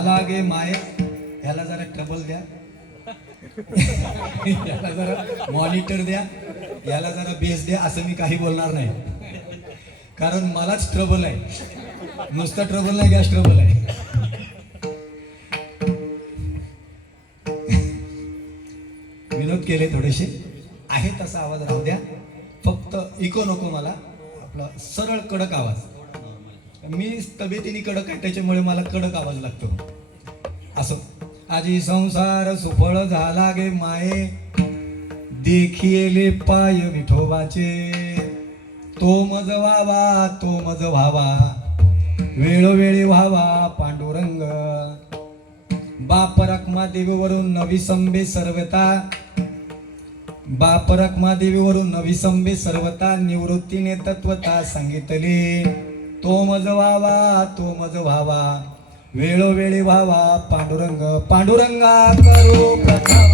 झाला गे माये. ह्याला जरा ट्रबल द्या, याला जरा मॉनिटर द्या, याला जरा बेस द्या. असं मी काही बोलणार नाही, कारण मलाच ट्रबल आहे. नुसता ट्रबल नाही, गॅस ट्रबल आहे. विनोद केले थोडेसे, आहे तसा आवाज राहू द्या, फक्त इको नको मला. आपला सरळ कडक आवाज. मी तब्येतीने कडक आहे, त्याच्यामुळे मला कडक आवाज लागतो. असं आजी संसार सुफळ झाला गे माये, देखिले पाय विठोबाचे. तो मज व्हावा, तो मज व्हावा, वेळोवेळी व्हावा पांडुरंग. बाप रखमा देवीवरून नवी संबे सर्वता, बाप रखमा देवीवरून नवी संबे सर्वता, निवृत्तीने तत्वता सांगितले. तो मज व्हावा, तो मज व्हावा, वेळोवेळी व्हावा पांडुरंग. पांडुरंगा करू प्रथम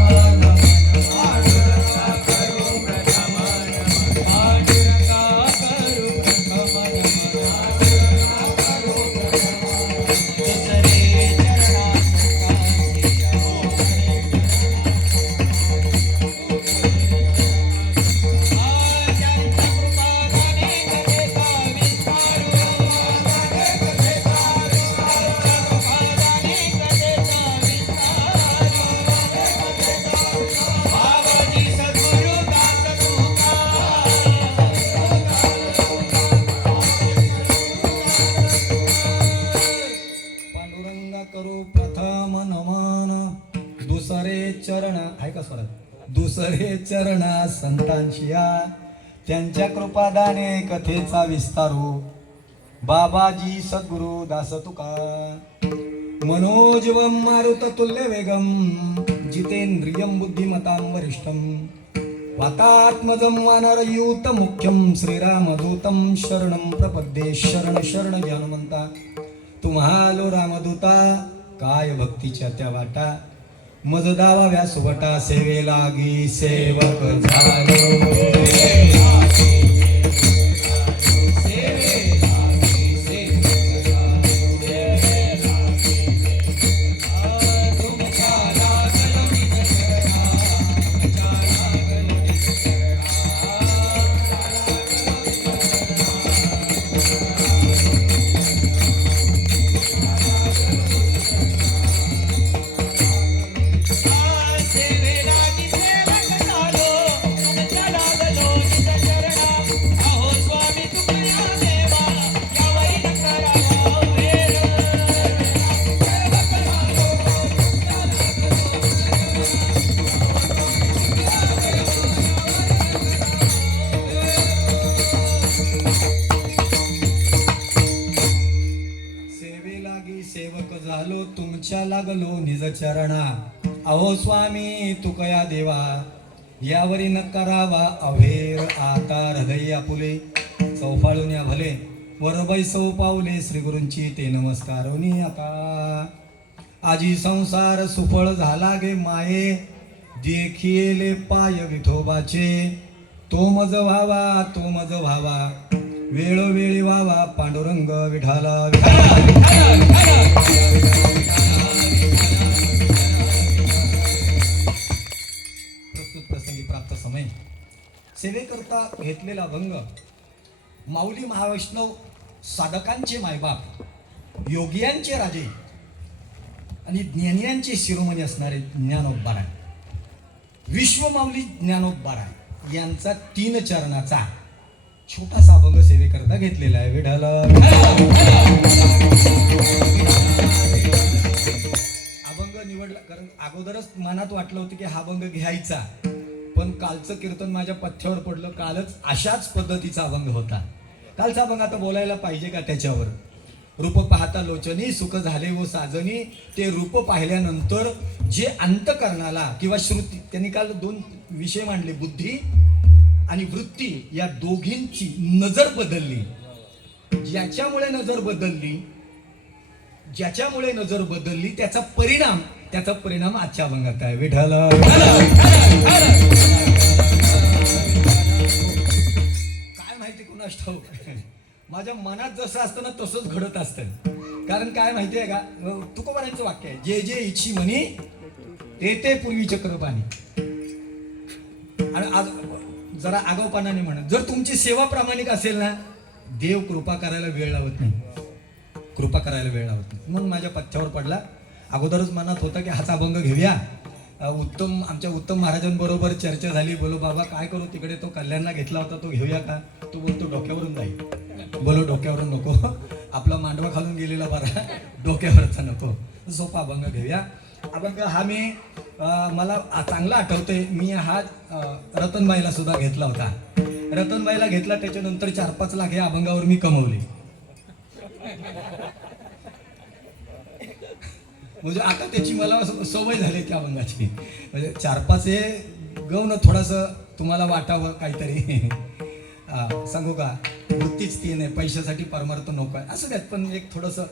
चरण आहे का स्वरात. दुसरे चरणा संतांशिया, त्यांच्या कृपादाने कथेचा विस्तारू. बाबाजी सद्गुरु दास तुका. मनोजवम मारुत तुल्य वेगम, जितेंद्रियम बुद्धिमतां वरिष्ठम. वातात्मजं वानरयूत मुख्यम, श्रीरामदूतं शरणं प्रपद्ये. शरण शरण ज्ञानमंता तुम्हालो रामदूता, काय भक्तीच्या त्या वाटा. मज दावा व्यासुभटा, सेवे लागी सेवक झालो. झालो तुमच्या लागलो निज चरणा. अहो स्वामी तुकया देवा, यावरी न करावा अभेर. आता हृदय आपुले चौफाळून या भले, वरबाई सौ पावले श्री गुरूंची ते नमस्कारोनी. आता आजी संसार सुफळ झाला गे माये, देखिले पाय विठोबाचे. तो मज व्हावा, तो मज व्हावा, वेळोवेळी व्हावा पांडुरंग. विठाला प्रस्तुत प्रसंगी प्राप्त समय सेवेकरता घेतलेला अभंग. माऊली महावैष्णव साधकांचे मायबाप, योगियांचे राजे आणि ज्ञानियांचे शिरोमणी असणारे ज्ञानोबा, विश्वमाऊली ज्ञानोबा यांचा 3 चरणाचा छोटासा अभंग सेवेकरता घेतलेला आहे. विठाला अभंग निवडला कारण अगोदरच मनात वाटलं होतं की हा अभंग घ्यायचा, पण कालचं कीर्तन माझ्या पथ्यावर पडलं. कालच अशाच पद्धतीचा अभंग होता. कालचा अभंग आता बोलायला पाहिजे का त्याच्यावर. रूप पाहता लोचनी सुख झाले व साजनी. ते रूप पाहिल्यानंतर जे अंतकरणाला किंवा श्रुती, त्यांनी काल 2 विषय मांडले, बुद्धी आणि वृत्ती, या दोघींची नजर बदलली. ज्याच्यामुळे नजर बदलली त्याचा परिणाम आजच्या अभंगात आहे. विठ्ठल काय माहिती कुणास ठाऊक, माझ्या मनात जसं असतं ना तसंच घडत असतं. कारण काय माहिती आहे का, तुकोबारांचं वाक्य आहे, जे जे इच्छी म्हणी ते ते पूर्वी चक्र पाणी. आणि आज जरा आगाऊपणाने म्हणत, जर तुमची सेवा प्रामाणिक असेल ना, देव कृपा करायला वेळ लावत नाही, कृपा करायला वेळ लावत नाही. मग माझ्या पथ्यावर पडला. अगोदरच मनात होतं की हाचा अभंग घेऊया. आमच्या उत्तम महाराजांबरोबर चर्चा झाली. बोलो बाबा काय करू, तिकडे तो कल्याणला घेतला होता, तो घेऊया का? तो बोलतो डोक्यावरून जाईल. बोलो डोक्यावरून नको, आपला मांडवा खालून गेलेला बरा, डोक्यावरचा नको, सोपा अभंग घेऊया. अभंग हा मी मला चांगला आठवतोय, मी हा रतनबाईला सुद्धा घेतला होता. रतनबाईला घेतला, त्याच्यानंतर 4-5 लाख या अभंगावर मी कमवले. म्हणजे आता त्याची मला सवय झाली त्या अभंगाची. म्हणजे 4-5 हे गवनं थोडंसं तुम्हाला वाटावं काहीतरी. सांगू का, वृत्तीच ती नाही, पैशासाठी परमार्थ नको आहे असं काय, पण एक थोडंसं.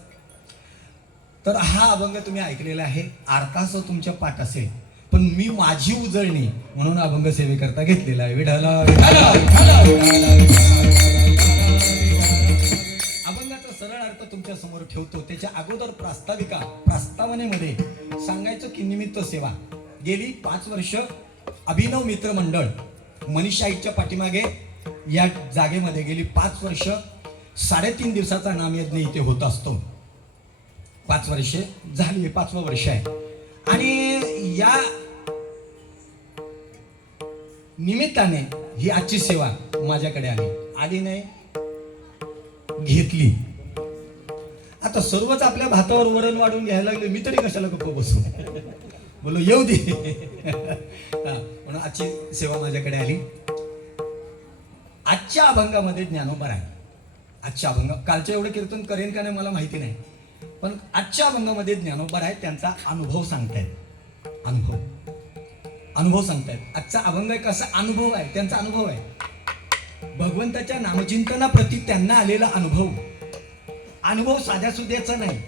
तर हा अभंग तुम्ही ऐकलेला आहे, अर्थासह तुमच्या पाठ असेल, पण मी माझी उजळणी म्हणून अभंग सेवेकरता घेतलेला आहे. विठाला अभंगाचा सरळ अर्थ तुमच्या समोर ठेवतो. त्याच्या अगोदर प्रस्तावनेमध्ये सांगायचं की निमित्त सेवा. गेली 5 वर्ष अभिनव मित्र मंडळ मनीषाईच्या पाठीमागे या जागेमध्ये गेली 5 वर्ष 3.5 दिवसाचा नामयज्ञ इथे होत असतो. 5 वर्षे झाली, 5वं वर्ष आहे. आणि या निमित्ताने ही आजची सेवा माझ्याकडे आली नाही, घेतली. आता सर्वच आपल्या भातावर वरण वाढून घ्यायला लागले, मी तरी कशाला गप्प बसू, बोलो येऊ दे. म्हणून आजची सेवा माझ्याकडे आली. आजच्या अभंगामध्ये ज्ञानोबा आहे. आजच्या अभंग, कालच्या एवढं कीर्तन करेन का नाही मला माहिती नाही, पण आजच्या अभंगामध्ये ज्ञानोबा आहे, त्यांचा अनुभव सांगतायत. अनुभव सांगतायत. आजचा अभंग कसा अनुभव आहे, त्यांचा अनुभव आहे. भगवंताच्या नामचिंतनाप्रती त्यांना आलेला अनुभव साध्या सुध्याचा नाही.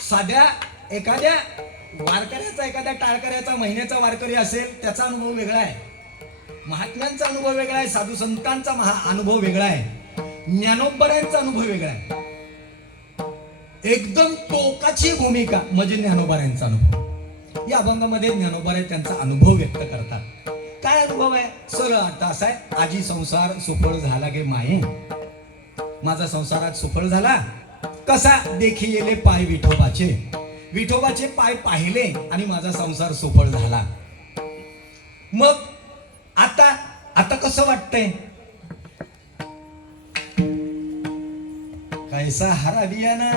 साध्या एखाद्या वारकऱ्याचा, एखाद्या टाळकऱ्याचा, महिन्याचा वारकरी असेल त्याचा अनुभव वेगळा आहे, महात्म्यांचा अनुभव वेगळा आहे, साधू संतांचा अनुभव वेगळा आहे, ज्ञानोबारांचा अनुभव वेगळा आहे. एकदम टोकाची भूमिका म्हणजे ज्ञानोबारांचा अनुभव. या अभंगामध्ये ज्ञानोबारे त्यांचा अनुभव व्यक्त करतात. काय अनुभव आहे? सरळ अर्थ असा आहे, आजी संसार सुफळ झाला गे माये, माझा संसारात सुफळ झाला कसा, देखी येले पाय विठोबाचे पाय पाहिले आणि माझा संसार सुफळ झाला. मग आता कसं वाटतंय? कैसा हरा बियाना,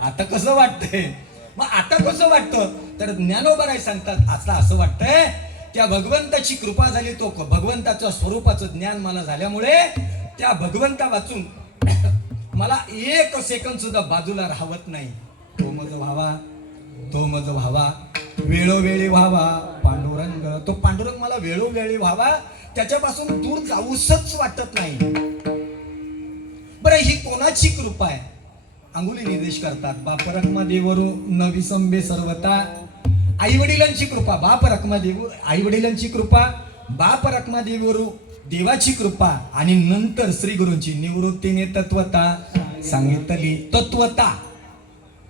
आता कसं वाटतंय? मग आता कसं वाटतं? तर ज्ञानोबा सांगतात, आता असं वाटतंय त्या भगवंताची कृपा झाली, तो भगवंताच्या स्वरूपाचं ज्ञान मला झाल्यामुळे त्या भगवंता वाचून मला 1 सेकंद सुद्धा बाजूला राहवत नाही. तो मज व्हावा वेळोवेळी व्हावा पांडुरंग, तो पांडुरंग मला वेळोवेळी व्हावा, त्याच्यापासून दूर जाऊसच वाटत नाही. बरं, ही कोणाची कृपा आहे? अंगुली निर्देश करतात. बाप रखमा देवरू न विसंबे सर्वता, आई वडिलांची कृपा, बाप रखमा देव आई वडिलांची कृपा, बाप रखमा देवरू देवाची कृपा, आणि नंतर श्री गुरूंची निवृत्तीने तत्वता सांगितली.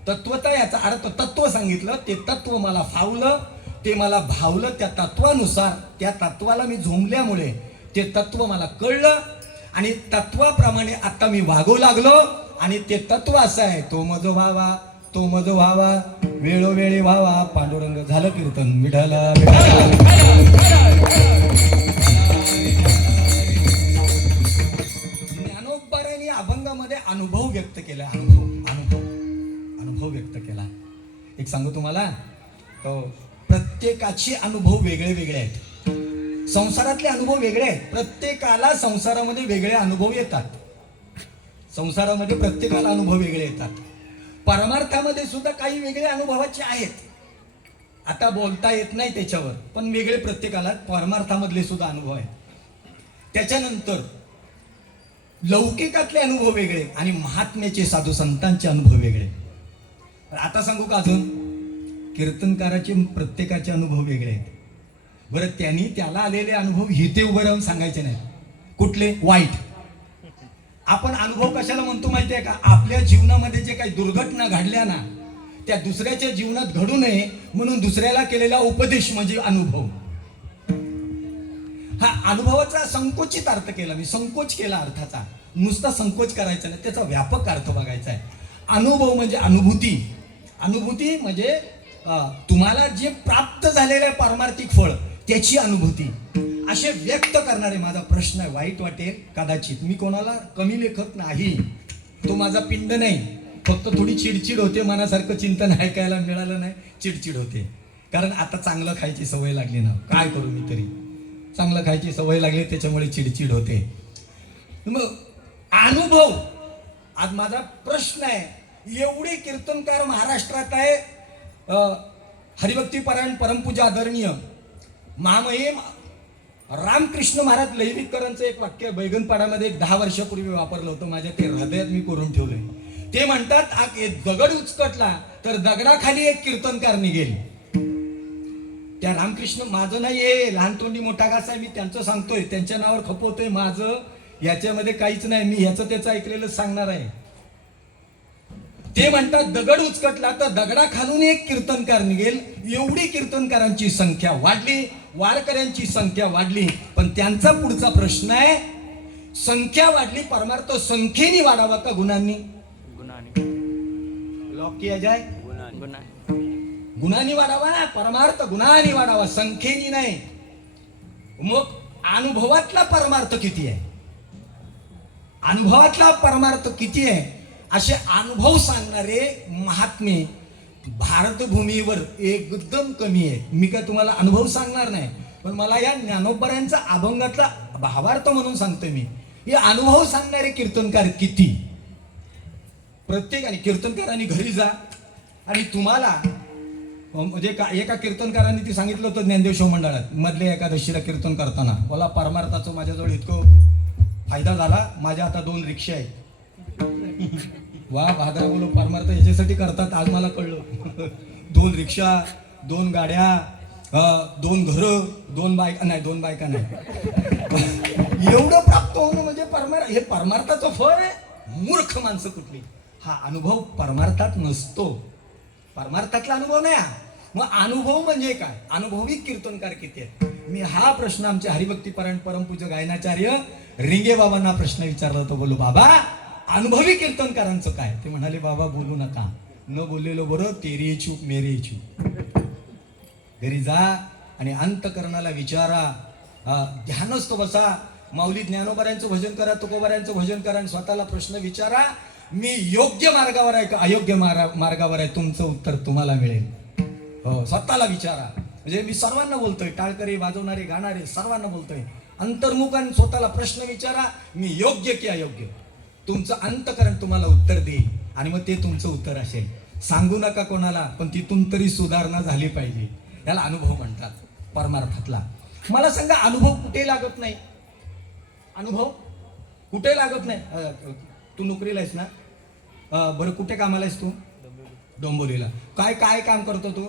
तत्वता याचा अर्थ तत्व सांगितलं, ते तत्व मला फावलं, ते मला भावलं. त्या तत्वानुसार, त्या तत्वाला मी झोंबल्यामुळे ते तत्व मला कळलं आणि तत्वाप्रमाणे आता मी वागू लागलो. आणि ते तत्व असं आहे, तो मज व्हावा वेळोवेळी व्हावा पांडुरंग. झालं कीर्तन. विठाला ज्ञानोबारांनी अभंगामध्ये अनुभव व्यक्त केला. अनुभव व्यक्त केला. एक सांगू तुम्हाला, प्रत्येकाचे अनुभव वेगळे वेगळे आहेत. संसारातले अनुभव वेगळे आहेत. प्रत्येकाला संसारामध्ये वेगळे अनुभव येतात. संसारामध्ये प्रत्येकाला अनुभव वेगळे येतात. परमार्थामध्ये सुद्धा काही वेगळे अनुभवाचे आहेत. आता बोलता येत नाही त्याच्यावर, पण वेगळे प्रत्येकाला परमार्थामधले सुद्धा अनुभव आहेत. त्याच्यानंतर लौकिकातले अनुभव वेगळे आणि महात्म्याचे, साधू संतांचे अनुभव वेगळे. आता सांगू का, अजून कीर्तनकाराचे प्रत्येकाचे अनुभव वेगळे आहेत. बरं, त्यांनी त्याला आलेले अनुभव इथे उभं राहून सांगायचे नाही. कुठले? वाईट. आपण अनुभव कशाला म्हणतो माहितीये का? आपल्या जीवनामध्ये जे काही दुर्घटना घडल्या ना, त्या दुसऱ्याच्या जीवनात घडू नये म्हणून दुसऱ्याला केलेला उपदेश म्हणजे अनुभव. हा अनुभवाचा संकोचित अर्थ केला मी, संकोच केला अर्थाचा. नुसता संकोच करायचा नाही, त्याचा व्यापक अर्थ बघायचा आहे. अनुभव म्हणजे अनुभूती. अनुभूती म्हणजे तुम्हाला जे प्राप्त झालेलं पारमार्थिक फळ त्याची अनुभूती असे व्यक्त करणारे. माझा प्रश्न आहे, वाईट वाटेल कदाचित, मी कोणाला कमी लेखत नाही, तो माझा पिंड नाही, फक्त थोडी चिडचिड होते, मनासारखं चिंतन ऐकायला मिळालं नाही, चिडचिड होते. कारण आता चांगलं खायची सवय लागली ना, काय करू मी तरी, चांगलं खायची सवय लागली त्याच्यामुळे चिडचिड होते. मग अनुभव, आज माझा प्रश्न आहे, एवढे कीर्तनकार महाराष्ट्रात आहे, हरिभक्ती परायण परमपूजा आदरणीय महामहिम रामकृष्ण महाराज लैविकरांचं एक वाक्य बैगनपाडामध्ये 10 वर्षापूर्वी वापरलं होतं, माझ्या ते हृदयात मी करून ठेवलंय. ते म्हणतात, दगड उचकटला तर दगडाखाली एक कीर्तनकार निघेल. त्या रामकृष्ण, माझं नाही हे लहान तोंडी मोठा घास आहे, मी त्यांचं सांगतोय, त्यांच्या नावावर खपवतोय, माझं याच्यामध्ये काहीच नाही, मी ह्याचं त्याचं ऐकलेलं सांगणार आहे. ते म्हणतात दगड उचकटला तर दगडाखालून एक कीर्तनकार निघेल. एवढी कीर्तनकारांची संख्या वाढली, वारकऱ्यांची संख्या वाढली, पण त्यांचा पुढचा प्रश्न आहे, संख्या वाढली, परमार्थ संख्येने वाढावा का गुणांनी? लॉक किया जाय, गुणांनी वाढावा ना, परमार्थ गुणांनी वाढावा, संख्येने नाही. मग अनुभवातला परमार्थ किती आहे? अनुभवातला परमार्थ किती आहे? असे अनुभव सांगणारे महात्मे भारतभूमीवर एकदम कमी आहे. मी काय तुम्हाला अनुभव सांगणार नाही, पण मला या ज्ञानोबरांचा अभंगातला भावार्थ म्हणून सांगतोय मी. हे अनुभव सांगणारे कीर्तनकार किती? प्रत्येकाने कीर्तनकारांनी घरी जा आणि तुम्हाला म्हणजे एका कीर्तनकारांनी ती सांगितलं होतं ज्ञानदेव शिव मंडळात मधल्या एकादशीला कीर्तन करताना, मला परमार्थाचं माझ्याजवळ इतकं फायदा झाला, माझ्या आता 2 रिक्षा आहेत. वा भादरा बोलो, परमार्थ याच्यासाठी करतात आज मला कळलं. 2 रिक्षा, 2 गाड्या, 2 घरं, 2 बायका नाही, 2 बायका नाही, एवढं प्राप्त होणं म्हणजे हे परमार्थाचं फळ आहे. मूर्ख माणसं कुठली? हा अनुभव परमार्थात नसतो, परमार्थातला अनुभव नाही. मग अनुभव म्हणजे काय? अनुभवी कीर्तनकार किती आहेत? मी हा प्रश्न आमच्या हरिभक्ती परायण परमपूज्य गायनाचार्य रिंगे बाबांना प्रश्न विचारला होता. बोलो बाबा, अनुभवी कीर्तनकारांचं काय? ते म्हणाले, बाबा बोलू नका, न बोललेलो बरं, तेरी चूक मेरी चूक. घरी जा आणि अंतकरणाला विचारा, ध्यानस्थ बसा, माऊली ज्ञानोबरांचं भजन करा, तुकोबारांचं भजन करा आणि स्वतःला प्रश्न विचारा, मी योग्य मार्गावर आहे का अयोग्य मार्गावर आहे? तुमचं उत्तर तुम्हाला मिळेल. हो, स्वतःला विचारा. म्हणजे मी सर्वांना बोलतोय, टाळकरी, वाजवणारे, गाणारे सर्वांना बोलतोय, अंतर्मुखाने स्वतःला प्रश्न विचारा, मी योग्य की अयोग्य? तुमचं अंतकरण तुम्हाला उत्तर देईल आणि मग ते तुमचं उत्तर असेल. सांगू नका कोणाला, पण तिथून तरी सुधारणा झाली पाहिजे. याला अनुभव म्हणतात परमार्थातला. मला सांगा, अनुभव कुठे लागत नाही? अनुभव कुठे लागत नाही? तू नोकरीला आहेस ना? बरं, कुठे कामाला आहेस तू? डोंबिवलीला. काय काय काम करतो तू?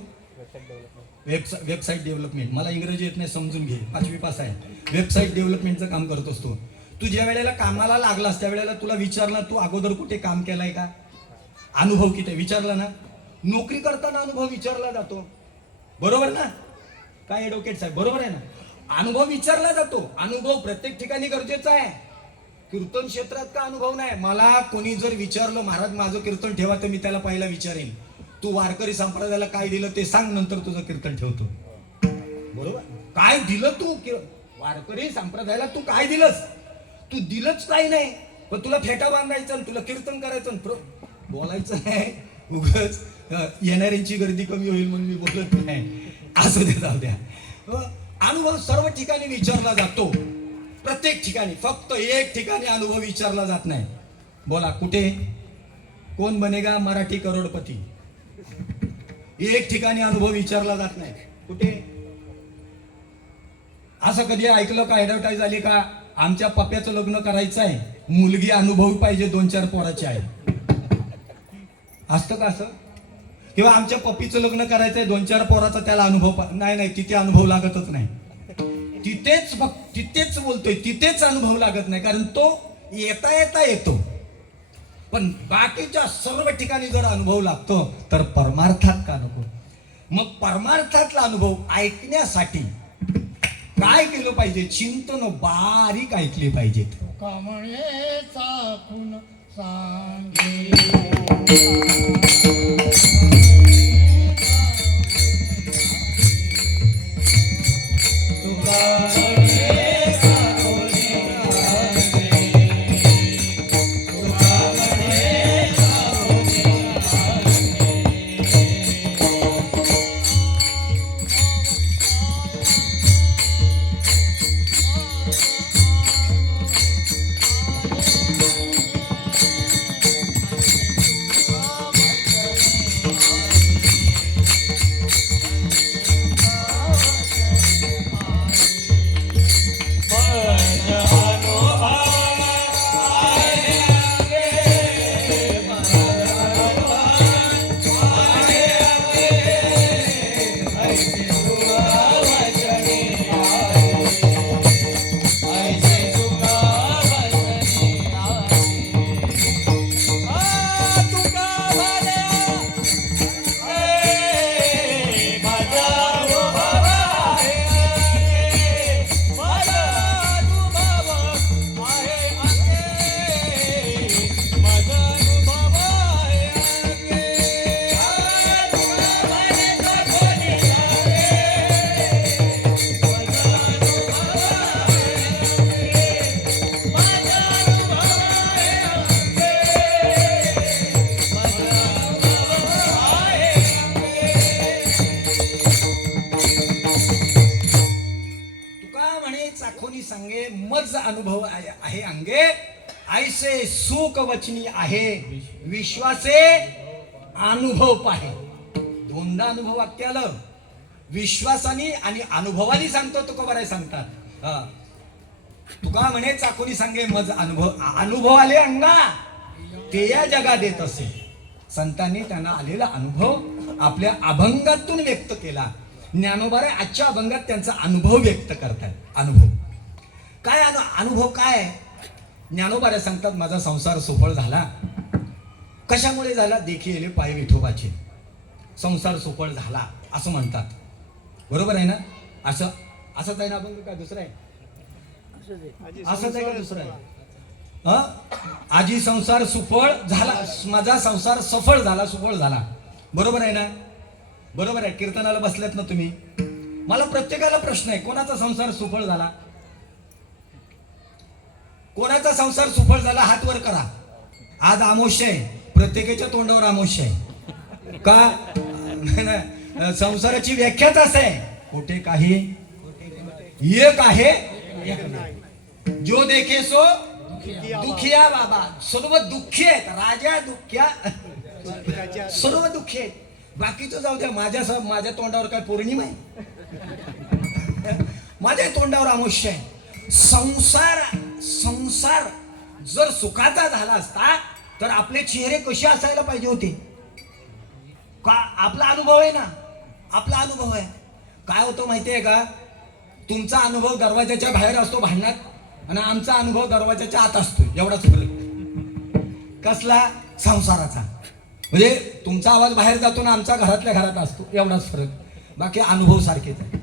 Website development. मला इंग्रजी येत नाही, समजून घे, 5वी पास आहे. वेबसाईट डेव्हलपमेंटचं काम करतोस तू. तू ज्या वेळेला कामाला लागलास त्यावेळेला तुला विचारलं, तू अगोदर कुठे काम केलंय का? अनुभव किती विचारला ना? नोकरी करताना अनुभव विचारला जातो, बरोबर ना? काय ॲडव्होकेट साहेब, बरोबर आहे ना? अनुभव विचारला जातो. अनुभव प्रत्येक ठिकाणी गरजेचा आहे. कीर्तन क्षेत्रात का अनुभव नाही? मला कोणी जर विचारलं, महाराज माझं कीर्तन ठेवा, तर मी त्याला पहिला विचारेन, तू वारकरी संप्रदायाला काय दिलं ते सांग, नंतर तुझं कीर्तन ठेवतो. बरोबर? काय दिलं तू वारकरी संप्रदायाला? तू काय दिलंस? तू दिलंच काही नाही, पण तुला फेटा बांधायचा, तुला कीर्तन करायचं, बोलायचं नाही. उगाच येणाऱ्यांची गर्दी कमी होईल म्हणून मी बोलत नाही. असं दे, जाऊ द्या. अनुभव सर्व ठिकाणी विचारला जातो, प्रत्येक ठिकाणी. फक्त एक ठिकाणी अनुभव विचारला जात नाही. बोला कुठे? कोण बनेगा मराठी करोडपती? एक ठिकाणी अनुभव विचारला जात नाही. कुठे? असं कधी ऐकलं का? ऍडव्हर्टाईज आली का? आमच्या पप्प्याचं लग्न करायचं आहे, मुलगी अनुभवी पाहिजे, 2-4 पोराची आहे. असतं का असं? किंवा आमच्या पप्पीचं लग्न करायचंय, 2-4 पोराचा, त्याला अनुभव नाही, तिथे अनुभव लागतच नाही. तिथेच बोलतोय, तिथेच अनुभव लागत नाही, कारण तो येता येता येतो, पण बाकीच्या सर्व ठिकाणी जर अनुभव लागतो तर परमार्थात का नको? मग परमार्थातला अनुभव ऐकण्यासाठी काय केलं पाहिजे? चिंतन बारीक ऐकले पाहिजेत. तुका म्हणे चाखून सांगे सांगे मज अनुभव आहे अंगे, ऐसे सुख वचनी आहे विश्वासे अनुभव पाहे. दोनदा अनुभव वाक्य आलं, विश्वासाने आणि अनुभवाने सांगतो तुकोबाराय सांगतात. तुका म्हणे चाकोनी सांगे मज अनुभव आले अंगा ते या जगा देत असे. संतांनी त्यांना आलेला अनुभव आपल्या अभंगातून व्यक्त केला. ज्ञानोबाराय आजच्या अभंगात त्यांचा अनुभव व्यक्त करतात. अनुभव काय? अनुभव काय? ज्ञानोबाराय सांगतात माझा संसार सुफळ झाला. कशामुळे झाला? देखी येले पाय विठोबाचे. संसार सुफळ झाला असं म्हणतात. बरोबर आहे ना? असंच आहे ना अभंग? काय दुसरं आहे? असंच आहे का दुसरं आहे? आजी संसार सुफळ झाला, माझा संसार सफळ झाला, सुफळ झाला. बरोबर आहे ना? बरोबर आहे. कीर्तनाला बसल्यात ना तुम्ही? मला प्रत्येकाला प्रश्न आहे, कोणाचा संसार सुफळ झाला? कोणाचा संसार सुफळ झाला? हात वर करा. आज अमावस्या आहे, प्रत्येकाच्या तोंडावर अमावस्या आहे का? संसाराची व्याख्याच असं आहे, कुठे काही एक आहे, जो देखे सो दुखिया. बाबा सर्व दुःखी आहेत, राजा दुःख्या, सर्व दुःखी आहेत. बाकीचं जाऊ द्या, माझ्या तोंडावर काय पौर्णिमा आहे? माझ्या तोंडावर अमावस्या आहे. संसार जर सुखाचा झाला असता तर आपले चेहरे कसे असायला पाहिजे होते का? आपला अनुभव आहे ना, आपला अनुभव आहे. काय होतं माहितीये का? तुमचा अनुभव दरवाजाच्या बाहेर असतो भांडणात आणि आमचा अनुभव दरवाजाच्या आत असतो. एवढाच फरक. कसला? संसाराचा. म्हणजे तुमचा आवाज बाहेर जातो ना आमचा घरातल्या घरात असतो, एवढाच फरक. बाकी अनुभव सारखेच आहे.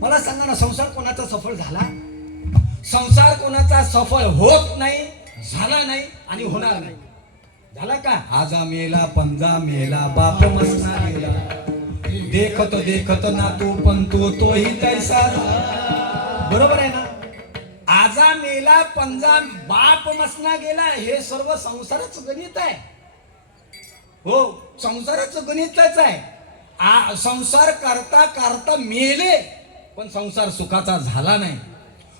मला सांगा ना, संसार कोणाचा सफळ झाला? संसार कोणाचा सफळ होत नाही, झाला नाही आणि होणार नाही. झाला का? आजा मेला पंजा मेला बाप मसना गेला, देखत देखत ना तू पण तोही तैसा. बरोबर आहे ना? आजा मेला पंजा बाप मसना गेला, हे सर्व संसाराचं गणित आहे. हो, संसाराचं गणितच आहे. संसार करता करता मेले पण संसार सुखाचा झाला नाही.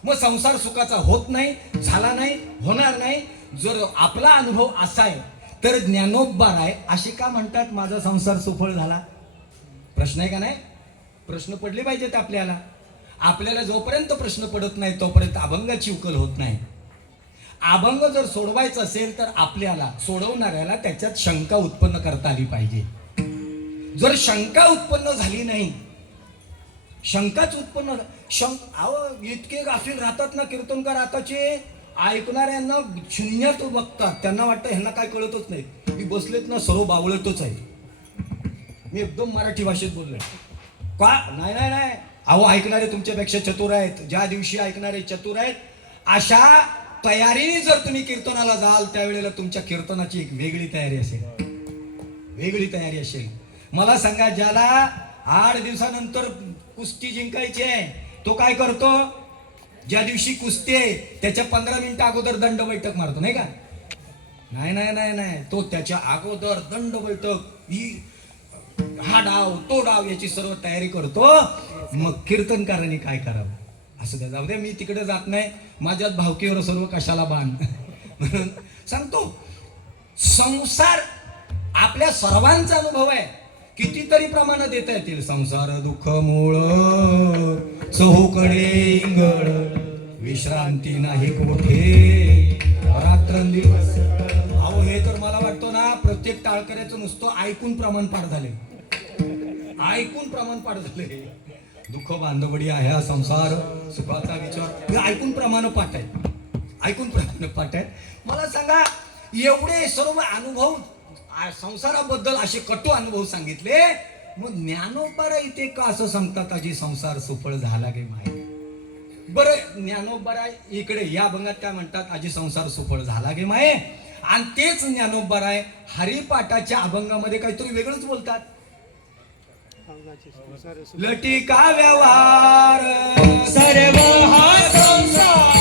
मग संसार सुखाचा होत नाही, झाला नाही, होणार नाही. जर आपला अनुभव असा आहे तर ज्ञानोबाराय अशी का म्हणतात माझा संसार सुफळ झाला? प्रश्न आहे का नाही? प्रश्न पडले पाहिजेत आपल्याला. आपल्याला जोपर्यंत प्रश्न पडत नाही तोपर्यंत अभंगाची उकल होत नाही. अभंग जर सोडवायचं असेल तर आपल्याला सोडवणाऱ्याला त्याच्यात शंका उत्पन्न करता आली पाहिजे. जर शंका उत्पन्न झाली नाही, शंकाच उत्पन्न इतके गाफील राहतात ना कीर्तनकार आताचे. ऐकणाऱ्यांना शून्यात बघतात, त्यांना वाटतं ह्यांना काय कळतच नाही. मी बसलेत ना सर्व बावळतच आहे. मी एकदम मराठी भाषेत बोललोय का? नाही नाही नाही, अहो ऐकणारे तुमच्यापेक्षा चतुर आहेत. ज्या दिवशी ऐकणारे चतुर आहेत अशा तयारीने जर तुम्ही कीर्तनाला जाल त्यावेळेला तुमच्या कीर्तनाची एक वेगळी तयारी असेल, वेगळी तयारी असेल. मला सांगा, ज्याला 8 दिवसानंतर कुस्ती जिंकायची आहे तो काय करतो? ज्या दिवशी कुस्ती आहे त्याच्या 15 मिनिटं अगोदर दंड बैठक मारतो, नाही का? नाही नाही नाही नाही, तो त्याच्या अगोदर दंड बैठक, ही हा डाव तो डाव याची सर्व तयारी करतो. मग कीर्तनकारांनी काय करावं? असं द्या, जाऊ द्या, मी तिकडे जात नाही. माझ्यात भावकीवर सर्व कशाला बाण म्हणून सांगतो. संसार आपल्या सर्वांचा अनुभव आहे. कितीतरी प्रमाणात येता येतील. संसार दुःख मूळ चहूकडे इंगळ, विश्रांती नाही कोठे रात्रंदिवस. अहो हे तर मला वाटतं ना, प्रत्येक टाळकऱ्याचं नुसतं ऐकून प्रमाण पाठ झाले, ऐकून प्रमाण पाठ झाले. दुःख बांधवडी आहे हा संसार, सुखाचा विचार, हे ऐकून प्रमाण पाठ आहे, ऐकून प्रमाण पाठ आहे. मला सांगा, एवढे सर्व अनुभव संसाराबद्दल असे कटू अनुभव सांगितले, मग ज्ञानोबारा इथे का असं सांगतात आजी संसार सुफळ झाला गे माय? बरं, ज्ञानोबारा इकडे या अभंगात काय म्हणतात? आजी संसार सुफळ झाला गे माये. आणि तेच ज्ञानोबाराय हरिपाठाच्या अभंगामध्ये काहीतरी वेगळंच बोलतात. लटिका व्यवहार सर्व हा संसार,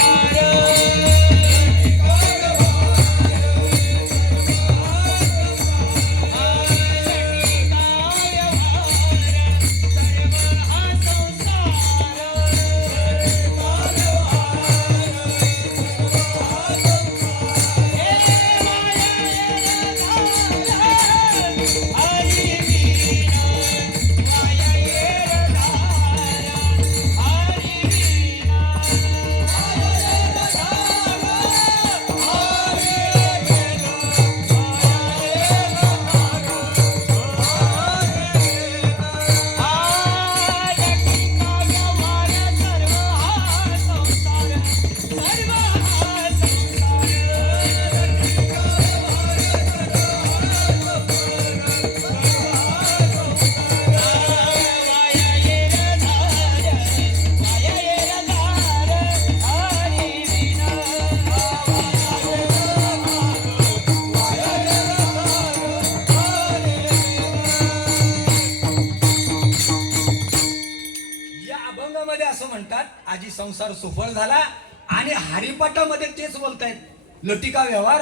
आजी संसार सुफळ झाला. आणि हरिपाठामध्ये तेच बोलतायत, लटिका व्यवहार,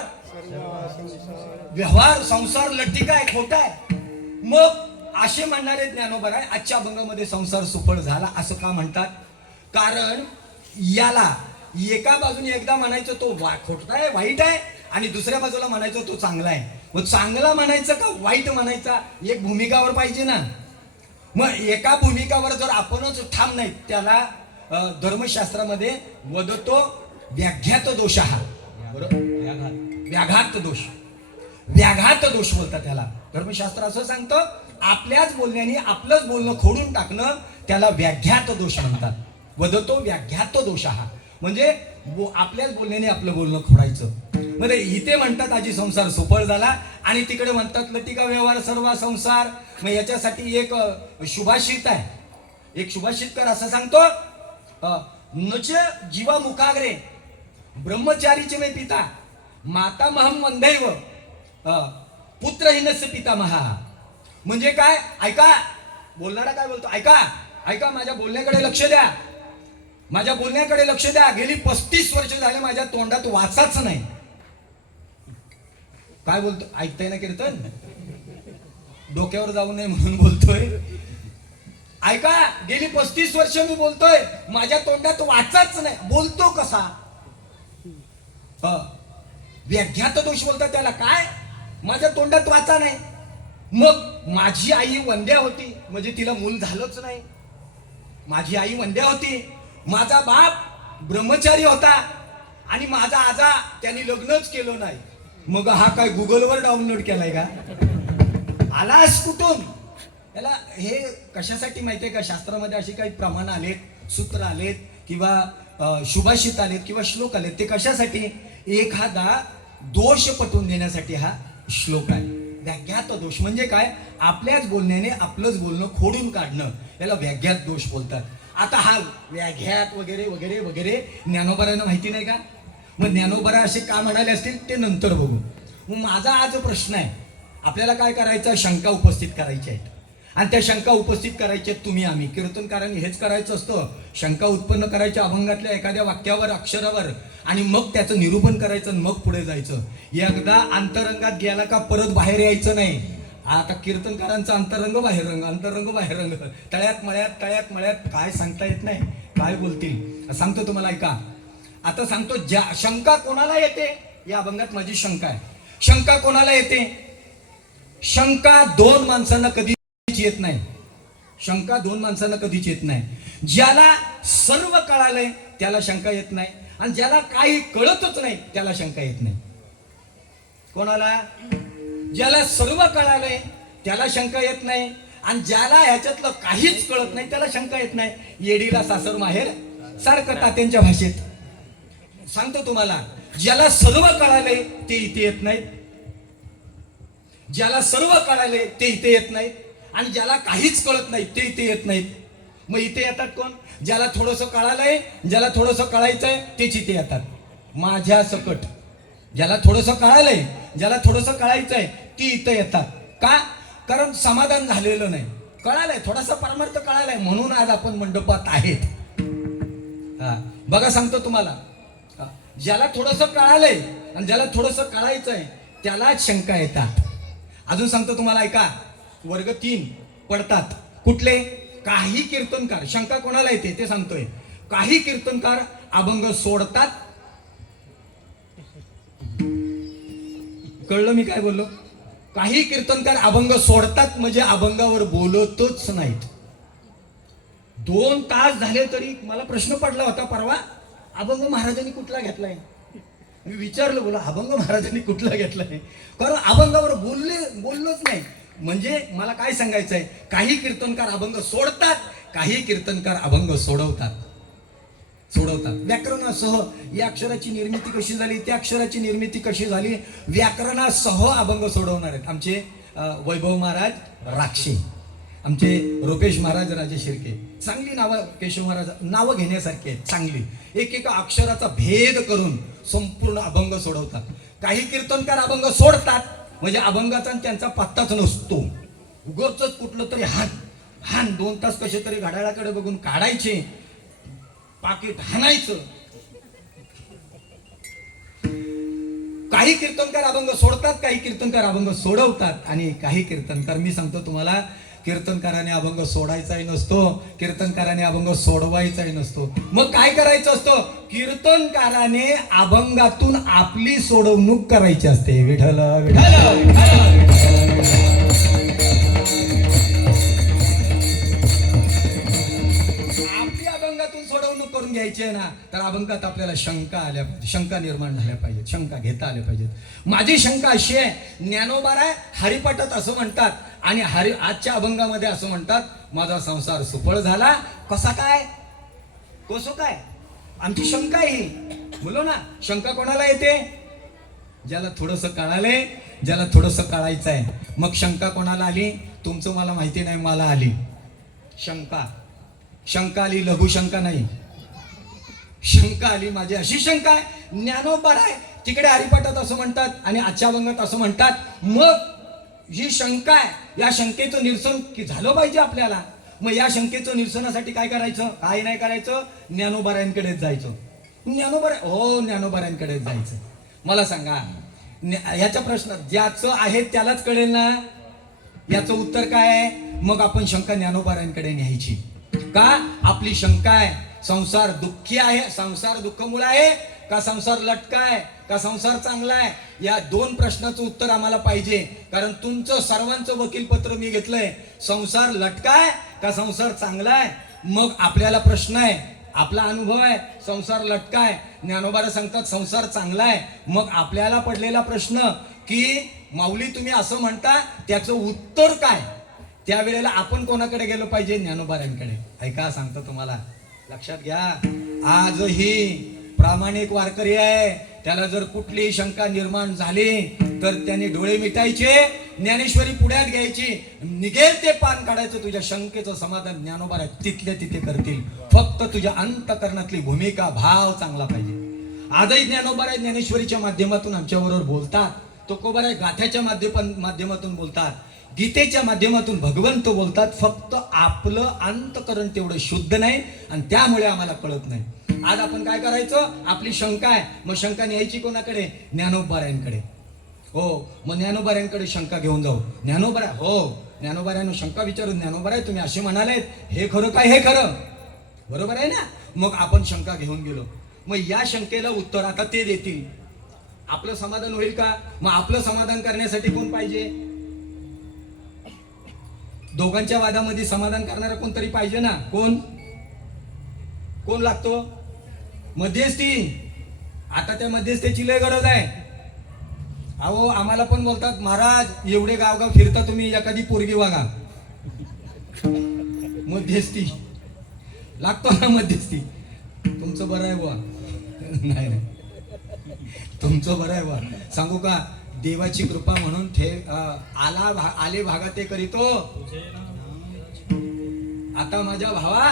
व्यवहार संसार लटिका आहे, खोटा आहे. मग असे म्हणणारे ज्ञानोबा आहे आजच्या अभंगामध्ये संसार सुफळ झाला असं का म्हणतात? कारण याला एका बाजूने एकदा म्हणायचं तो खोटा आहे, वाईट आहे, आणि दुसऱ्या बाजूला म्हणायचं तो चांगला आहे. मग चांगला म्हणायचं का वाईट म्हणायचा, एक भूमिकावर पाहिजे ना. मग एका भूमिकावर जर आपणच ठाम नाही, त्याला धर्मशास्त्रामध्ये वदतो व्याघात दोष, हा बरोबर, व्याघात दोष, व्याघात दोष बोलतात त्याला. धर्मशास्त्र असं सांगतं, आपल्याच बोलण्याने आपलंच बोलणं खोडून टाकणं त्याला व्याघात दोष म्हणतात. वदतो व्याघात दोष, हा म्हणजे आपल्याच बोलण्याने आपलं बोलणं खोडायचं. म्हणजे इथे म्हणतात आजी संसार सुफळ झाला, आणि तिकडे म्हणतात लटिका व्यवहार सर्व संसार. मग याच्यासाठी एक शुभाषित आहे, एक शुभाषितकर असं सांगतो, नच जीवा मुखाग्रे ब्रह्मचारीचे मे पिता माता महम वंदैव पुत्रहीनस्य पिता महा. म्हणजे काय? ऐका, बोलणारा काय बोलतो, ऐका ऐका, माझ्या बोलण्याकडे लक्ष द्या, माझ्या बोलण्याकडे लक्ष द्या. गेली 35 वर्ष झाले माझ्या तोंडात वाचाच नाही. काय बोलतो ऐकताय ना कीर्तन? डोक्यावर जाऊ नये म्हणून बोलतोय. ऐका, गेली 35 वर्ष मी बोलतोय, माझ्या तोंडात वाचाच नाही. बोलतो कसा? व्याघात दोष बोलतात त्याला. काय? माझ्या तोंडात वाचा नाही. मग माझी आई वंद्या होती, म्हणजे तिला मूल झालंच नाही. माझी आई वंद्या होती, माझा बाप ब्रह्मचारी होता, आणि माझा आजा त्यांनी लग्नच केलं नाही. मग हा काय गुगलवर डाउनलोड केलाय का? आलास कुठून? याला हे कशासाठी माहितीये का? शास्त्रामध्ये अशी काही प्रमाण आलेत, सूत्र आलेत, किंवा शुभाषित आलेत किंवा श्लोक आलेत ते कशासाठी? एखादा दोष पटवून देण्यासाठी हा श्लोक आहे. व्याघ्यात दोष म्हणजे काय? आपल्याच बोलण्याने आपलंच बोलणं खोडून काढणं, याला व्याघ्यात दोष बोलतात. आता हा व्याघ्यात वगैरे वगैरे वगैरे ज्ञानोबारांना माहिती नाही का? मग ज्ञानोबा असे का म्हणाले असतील ते नंतर बघू. मग माझा आज प्रश्न आहे, आपल्याला काय करायचं? शंका उपस्थित करायची आहेत. आणि त्या शंका उपस्थित करायच्या तुम्ही आम्ही कीर्तनकारांनी हेच करायचं असतं. शंका उत्पन्न करायच्या अभंगातल्या एखाद्या वाक्यावर अक्षरावर आणि मग त्याचं निरूपण करायचं आणि मग पुढे जायचं. एकदा अंतरंगात गेला का परत बाहेर यायचं नाही. आता कीर्तनकारांचा अंतरंग बाहेरंग, अंतरंग बाहेरंग, तळ्यात मळ्यात काय सांगता येत नाही, काय बोलतील. सांगतो तुम्हाला ऐका. आता सांगतो, ज्या शंका कोणाला येते या अभंगात माझी शंका आहे. शंका कोणाला येते? शंका दोन माणसांना कधीच येत नाही. शंका दोन माणसांना कधीच येत नाही. ज्याला सर्व कळालंय त्याला शंका येत नाही, आणि ज्याला काही कळतच नाही त्याला शंका येत नाही. कोणाला? ज्याला सर्व कळालंय त्याला शंका येत नाही, आणि ज्याला ह्याच्यातलं काहीच कळत नाही त्याला शंका येत नाही. येडीला सासर माहेर सारखं तात्यांच्या भाषेत सांगतो तुम्हाला. ज्याला सर्व कळालंय ते इथे येत नाही, ज्याला सर्व कळाले ते इथे येत नाहीत, आणि ज्याला काहीच कळत नाही ते इथे येत नाहीत. मग इथे येतात कोण? ज्याला थोडंसं कळालंय, ज्याला थोडंसं कळायचंय तेच इथे येतात. माझ्या सकट ज्याला थोडंसं कळालंय, ज्याला थोडंसं कळायचंय ती इथे येतात. का? कारण समाधान झालेलं नाही. कळालंय, थोडासा परमार्थ कळालाय म्हणून आज आपण मंडपात आहेत. बघा सांगतो तुम्हाला, ज्याला थोडंसं कळालंय आणि ज्याला थोडंसं कळायचंय त्यालाच शंका येतात. अजून सांगतो तुम्हाला ऐका. वर्ग 3 पडतात कुठले? काही कीर्तनकार. शंका कोणाला येते ते सांगतोय. काही कीर्तनकार अभंग सोडतात. कळलं मी काय बोललो? काही कीर्तनकार अभंग सोडतात म्हणजे अभंगावर बोलतच नाहीत. 2 तास झाले तरी मला प्रश्न पडला होता परवा, अभंग महाराजांनी कुठला घेतलाय? मी विचारलं, बोला अभंग महाराजांनी कुठला घेतलाय? कारण अभंगावर बोललोच नाही. म्हणजे मला काय सांगायचंय, काही कीर्तनकार अभंग सोडतात, काही कीर्तनकार अभंग सोडवतात. व्याकरणासह या अक्षराची निर्मिती कशी झाली, त्या अक्षराची निर्मिती कशी झाली, व्याकरणासह अभंग सोडवणार आहेत आमचे वैभव महाराज राक्षे, आमचे रुपेश महाराज राजे शिर्के. चांगली नावं केशव महाराज, नावं घेण्यासारखी आहेत चांगली. एक अक्षराचा भेद करून संपूर्ण अभंग सोडवतात. काही कीर्तनकार अभंग सोडतात म्हणजे अभंगाचा त्यांचा पत्ताच नसतो. उगवच कुठलं तरी हान 2 तास कसे तरी घड्याळाकडे बघून काढायचे, पाकिट हाणायचं. काही कीर्तनकार अभंग सोडतात, काही कीर्तनकार अभंग सोडवतात, आणि काही कीर्तनकार, मी सांगतो तुम्हाला, कीर्तनकाराने अभंग सोडायचाही नसतो, कीर्तनकाराने अभंग सोडवायचाही नसतो. मग काय करायचं असतं? कीर्तनकाराने अभंगातून आपली सोडवणूक करायची असते. विठ्ठल विठ्ठल विठ्ठल. आपली अभंगातून सोडवणूक करून घ्यायची आहे ना, तर अभंगात आपल्याला शंका निर्माण झाल्या पाहिजेत, शंका घेता आल्या पाहिजेत. माझी शंका अशी आहे, ज्ञानोबाराय हरिपाठात असं म्हणतात आणि आजच्या अभंगामध्ये असं म्हणतात, माझा संसार सुफळ झाला. कसा काय? कसं काय? आमची शंका आहे ही. बोलो ना, शंका कोणाला येते? ज्याला थोडंसं कळालंय, ज्याला थोडंसं कळायचं आहे. मग शंका कोणाला आली? तुमचं मला माहिती नाही, मला आली शंका आली. लघुशंका नाही, शंका आली. माझी अशी शंका आहे, ज्ञानोबाराय तिकडे हरिपाठात असं म्हणतात आणि आजच्या अभंगात असं म्हणतात. मग ही शंका आहे, या शंकेचं निरसन झालं पाहिजे आपल्याला. मग या शंकेचं निरसनासाठी काय करायचं? काय नाही करायचं, ज्ञानोबारायांकडेच जायचं. ज्ञानोबारायांकडेच जायचं. मला सांगा, ह्याचा प्रश्न ज्याचं आहे त्यालाच कळेल ना, याचं उत्तर काय आहे? मग आपण शंका ज्ञानोबारायांकडे न्यायची. का? आपली शंका आहे, संसार दुःखी आहे, संसार दुःखमुळे आहे का संसार लटका आहे का संसार चांगला आहे? या 2 प्रश्नाचं उत्तर आम्हाला पाहिजे. कारण तुमचं सर्वांचं वकीलपत्र मी घेतलंय, संसार लटका आहे का संसार चांगला आहे? मग आपल्याला प्रश्न आहे, आपला अनुभव आहे संसार लटका आहे, ज्ञानोबा सांगतात संसार चांगला आहे. मग आपल्याला पडलेला प्रश्न की माऊली तुम्ही असं म्हणता, त्याचं उत्तर काय? त्यावेळेला आपण कोणाकडे गेलो पाहिजे? ज्ञानोबारांकडे. ऐका सांगतो तुम्हाला, लक्षात घ्या, आजही प्रामाणिक वारकरी आहे, त्याला जर कुठलीही शंका निर्माण झाली तर त्याने डोळे मिटायचे, ज्ञानेश्वरी पुढ्यात घ्यायची, निघेल ते पान काढायचं. तुझ्या शंकेचं समाधान ज्ञानोबा आहे तिथल्या तिथे करतील. फक्त तुझ्या अंतकरणातली भूमिका, भाव चांगला पाहिजे. आजही ज्ञानोबा आहे ज्ञानेश्वरीच्या माध्यमातून आमच्याबरोबर बोलतात, तुकोबा आहे गाथ्याच्या माध्यमातून बोलतात, गीतेच्या माध्यमातून भगवंत बोलतात. फक्त आपलं अंतकरण तेवढं शुद्ध नाही आणि त्यामुळे आम्हाला कळत नाही. आज आपण काय करायचं, आपली शंका आहे, मग शंका न्यायची कोणाकडे? ज्ञानोबारायांकडे. हो, मग ज्ञानोबारायांकडे शंका घेऊन जाऊ. ज्ञानोबारा, हो ज्ञानोबारायांना शंका विचारू, ज्ञानोबाराय तुम्ही असे म्हणालेत, हे खरं काय? हे खरं बरोबर आहे ना? मग आपण शंका घेऊन गेलो, मग या शंकेला उत्तर आता ते देतील. आपलं समाधान होईल का? मग आपलं समाधान करण्यासाठी कोण पाहिजे? दोघांच्या वादामध्ये समाधान करणारा कोणतरी पाहिजे ना. कोण लागतो? मध्यस्थी. आता त्या मध्यस्थीची लय गरज आहे. अहो, आम्हाला पण बोलतात, महाराज एवढे गावगाव फिरता तुम्ही, एखादी पोरगी वागा. मध्यस्थी लागतो ना, मध्यस्थी. तुमचं बरं आहे बुवा. नाही, तुमचं बरं आहे बुवा. सांगू का, देवाची कृपा म्हणून आले भागा ते करीतो. आता माझ्या भावा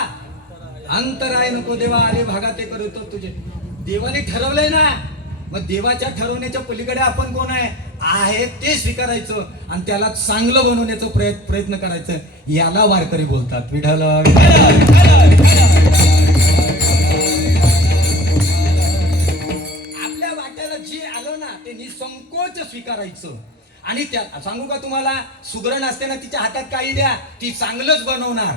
अंतराय नको देवा, आले भागा ते करीतो तुझे. देवाने ठरवलंय ना, मग देवाच्या ठरवण्याच्या पलीकडे आपण कोण आहे ते स्वीकारायचं आणि त्याला चांगलं बनवण्याचा प्रयत्न करायचं. याला वारकरी बोलतात. विठ्ठल आपल्या वाट्याला जे आलं ना ते निसंकोच स्वीकारायचं. आणि त्या सांगू का तुम्हाला, सुगरण असते ना, तिच्या हातात काही द्या, ती चांगलंच बनवणार.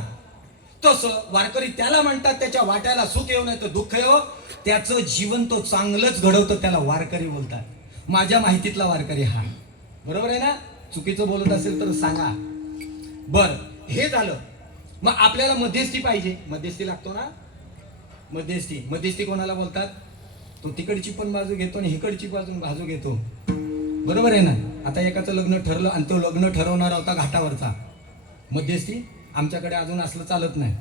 तसं वारकरी त्याला म्हणतात, त्याच्या वाट्याला सुख येऊ नाही तर दुःख येऊ, त्याचं जीवन तो चांगलंच घडवतो, त्याला वारकरी बोलतात. माझ्या माहितीतला वारकरी हा. बरोबर आहे ना? चुकीचं बोलत असेल तर सांगा. बर, हे झालं. मग आपल्याला मध्यस्थी पाहिजे. मध्यस्थी लागतो ना. मध्यस्थी कोणाला बोलतात? तो तिकडची पण बाजू घेतो आणि इकडची बाजू घेतो. बरोबर आहे ना? आता एकाचं लग्न ठरलं आणि तो लग्न ठरवणार होता घाटावरचा मध्यस्थी. आमच्याकडे अजून असलं चालत नाही.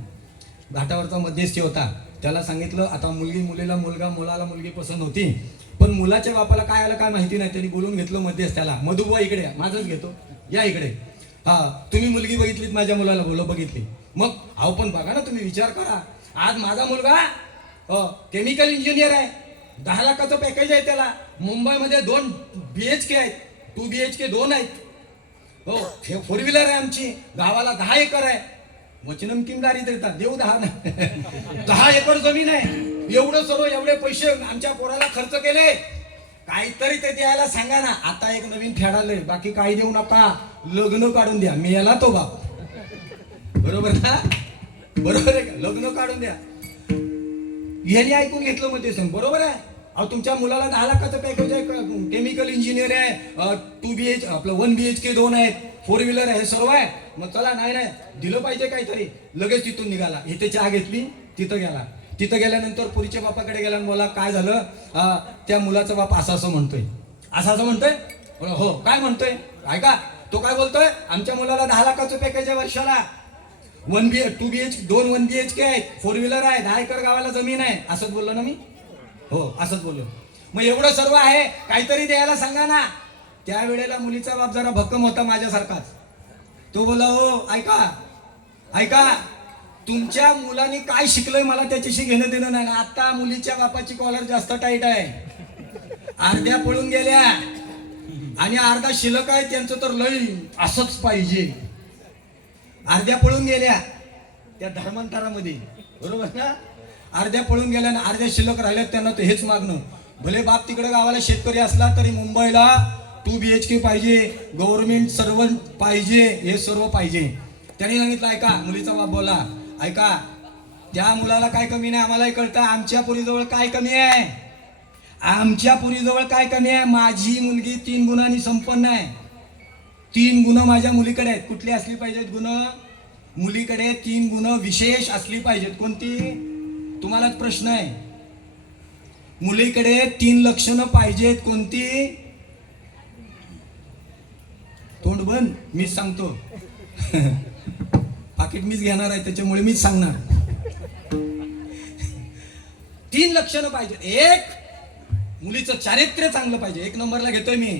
घाटावरचा मध्यस्थी होता. त्याला सांगितलं, आता मुलीला मुलगा, मुलाला मुलगी पसंत होती, पण मुलाच्या बापाला काय आलं काय माहिती नाही. त्यांनी बोलून घेतलं मध्यस्थ्याला, मधुबुवा इकडे, माझंच घेतो, या इकडे. हा, तुम्ही मुलगी बघितलीत माझ्या मुलाला? बोलो बघितली. मग अहो पण बघा ना, तुम्ही विचार करा. आज माझा मुलगा केमिकल इंजिनियर आहे, 10 लाखाचं पॅकेज आहे त्याला. मुंबईमध्ये 2 BHK आहेत, 2 BHK 2 आहेत. हो, 4 व्हीलर आहे आमची. गावाला 10 एकर आहे. वचनम किमदारी देतात, देऊ 10 एकर जमीन आहे. एवढं सर्व एवढे पैसे आमच्या पोराला खर्च केले, काहीतरी ते द्यायला सांगा ना. आता एक नवीन फेडालय, बाकी काही देऊ नका, लग्न काढून द्या. मी याला तो बाप. बरोबर ना? बरोबर आहे का? लग्न काढून द्या. यांनी ऐकून घेतलं मग ते सांग. बरोबर आहे. अहो, तुमच्या मुलाला 10 लाखाचं पॅकेज आहे, केमिकल इंजिनियर आहे, 1 BHK 2 आहेत, 4 व्हीलर आहे, हे सर्व आहे. मग चला, नाही दिलं पाहिजे काहीतरी. लगेच तिथून निघाला. इथे चहा घेतली, तिथं गेला. तिथं गेल्यानंतर पुरीच्या बापाकडे गेला आणि मला काय झालं, त्या मुलाचा बाप असं म्हणतोय. असं म्हणतोय? हो, काय म्हणतोय ऐका. तो काय बोलतोय, आमच्या मुलाला 10 लाखाचं पॅकेज आहे वर्षाला, 1 BHK आहेत, 4 व्हीलर आहे, 10 एकर गावाला जमीन आहे. असंच बोललो ना मी? हो, असंच बोललो. मग एवढं सर्व आहे, काहीतरी द्यायला सांगा ना. त्यावेळेला मुलीचा बाप जरा भक्कम होता माझ्यासारखाच. तो बोला, हो ऐका, तुमच्या मुलांनी काय शिकलंय मला त्याच्याशी घेणं देणं नाही. आता मुलीच्या बापाची कॉलर जास्त टाईट आहे. अर्ध्या पळून गेल्या आणि अर्धा शिल्लक आहे, त्यांचं तर लय असंच पाहिजे. अर्ध्या पळून गेल्या त्या धर्मांतरामध्ये. बरोबर ना? अर्ध्या पळून गेल्या आणि अर्ध्या शिल्लक राहिल्यात, त्यांना तर हेच मागणं. भले बाप तिकडे गावाला शेतकरी असला तरी मुंबईला 2 BHK पाहिजे, गव्हर्नमेंट सर्वंट पाहिजे, हे सर्व पाहिजे. त्याने सांगितलं, ऐका. मुलीचा बाप बोला, ऐका, त्या मुलाला काय कमी नाही, आम्हालाही कळतं. आमच्या पुरीजवळ काय कमी आहे, काय कमी आहे. माझी मुलगी 3 गुणांनी संपन्न आहे. 3 गुण माझ्या मुलीकडे आहेत. कुठली असली पाहिजेत गुण? मुलीकडे 3 गुण विशेष असली पाहिजेत. कोणती? तुम्हालाच प्रश्न आहे. मुलीकडे 3 लक्षणं पाहिजेत. कोणती? तोंड बंद, मीच सांगतो. पाकिट मीच घेणार आहे, त्याच्यामुळे मीच सांगणार. 3 लक्षणं पाहिजे. एक, मुलीचं चारित्र्य चांगलं पाहिजे. 1 नंबरला घेतोय मी.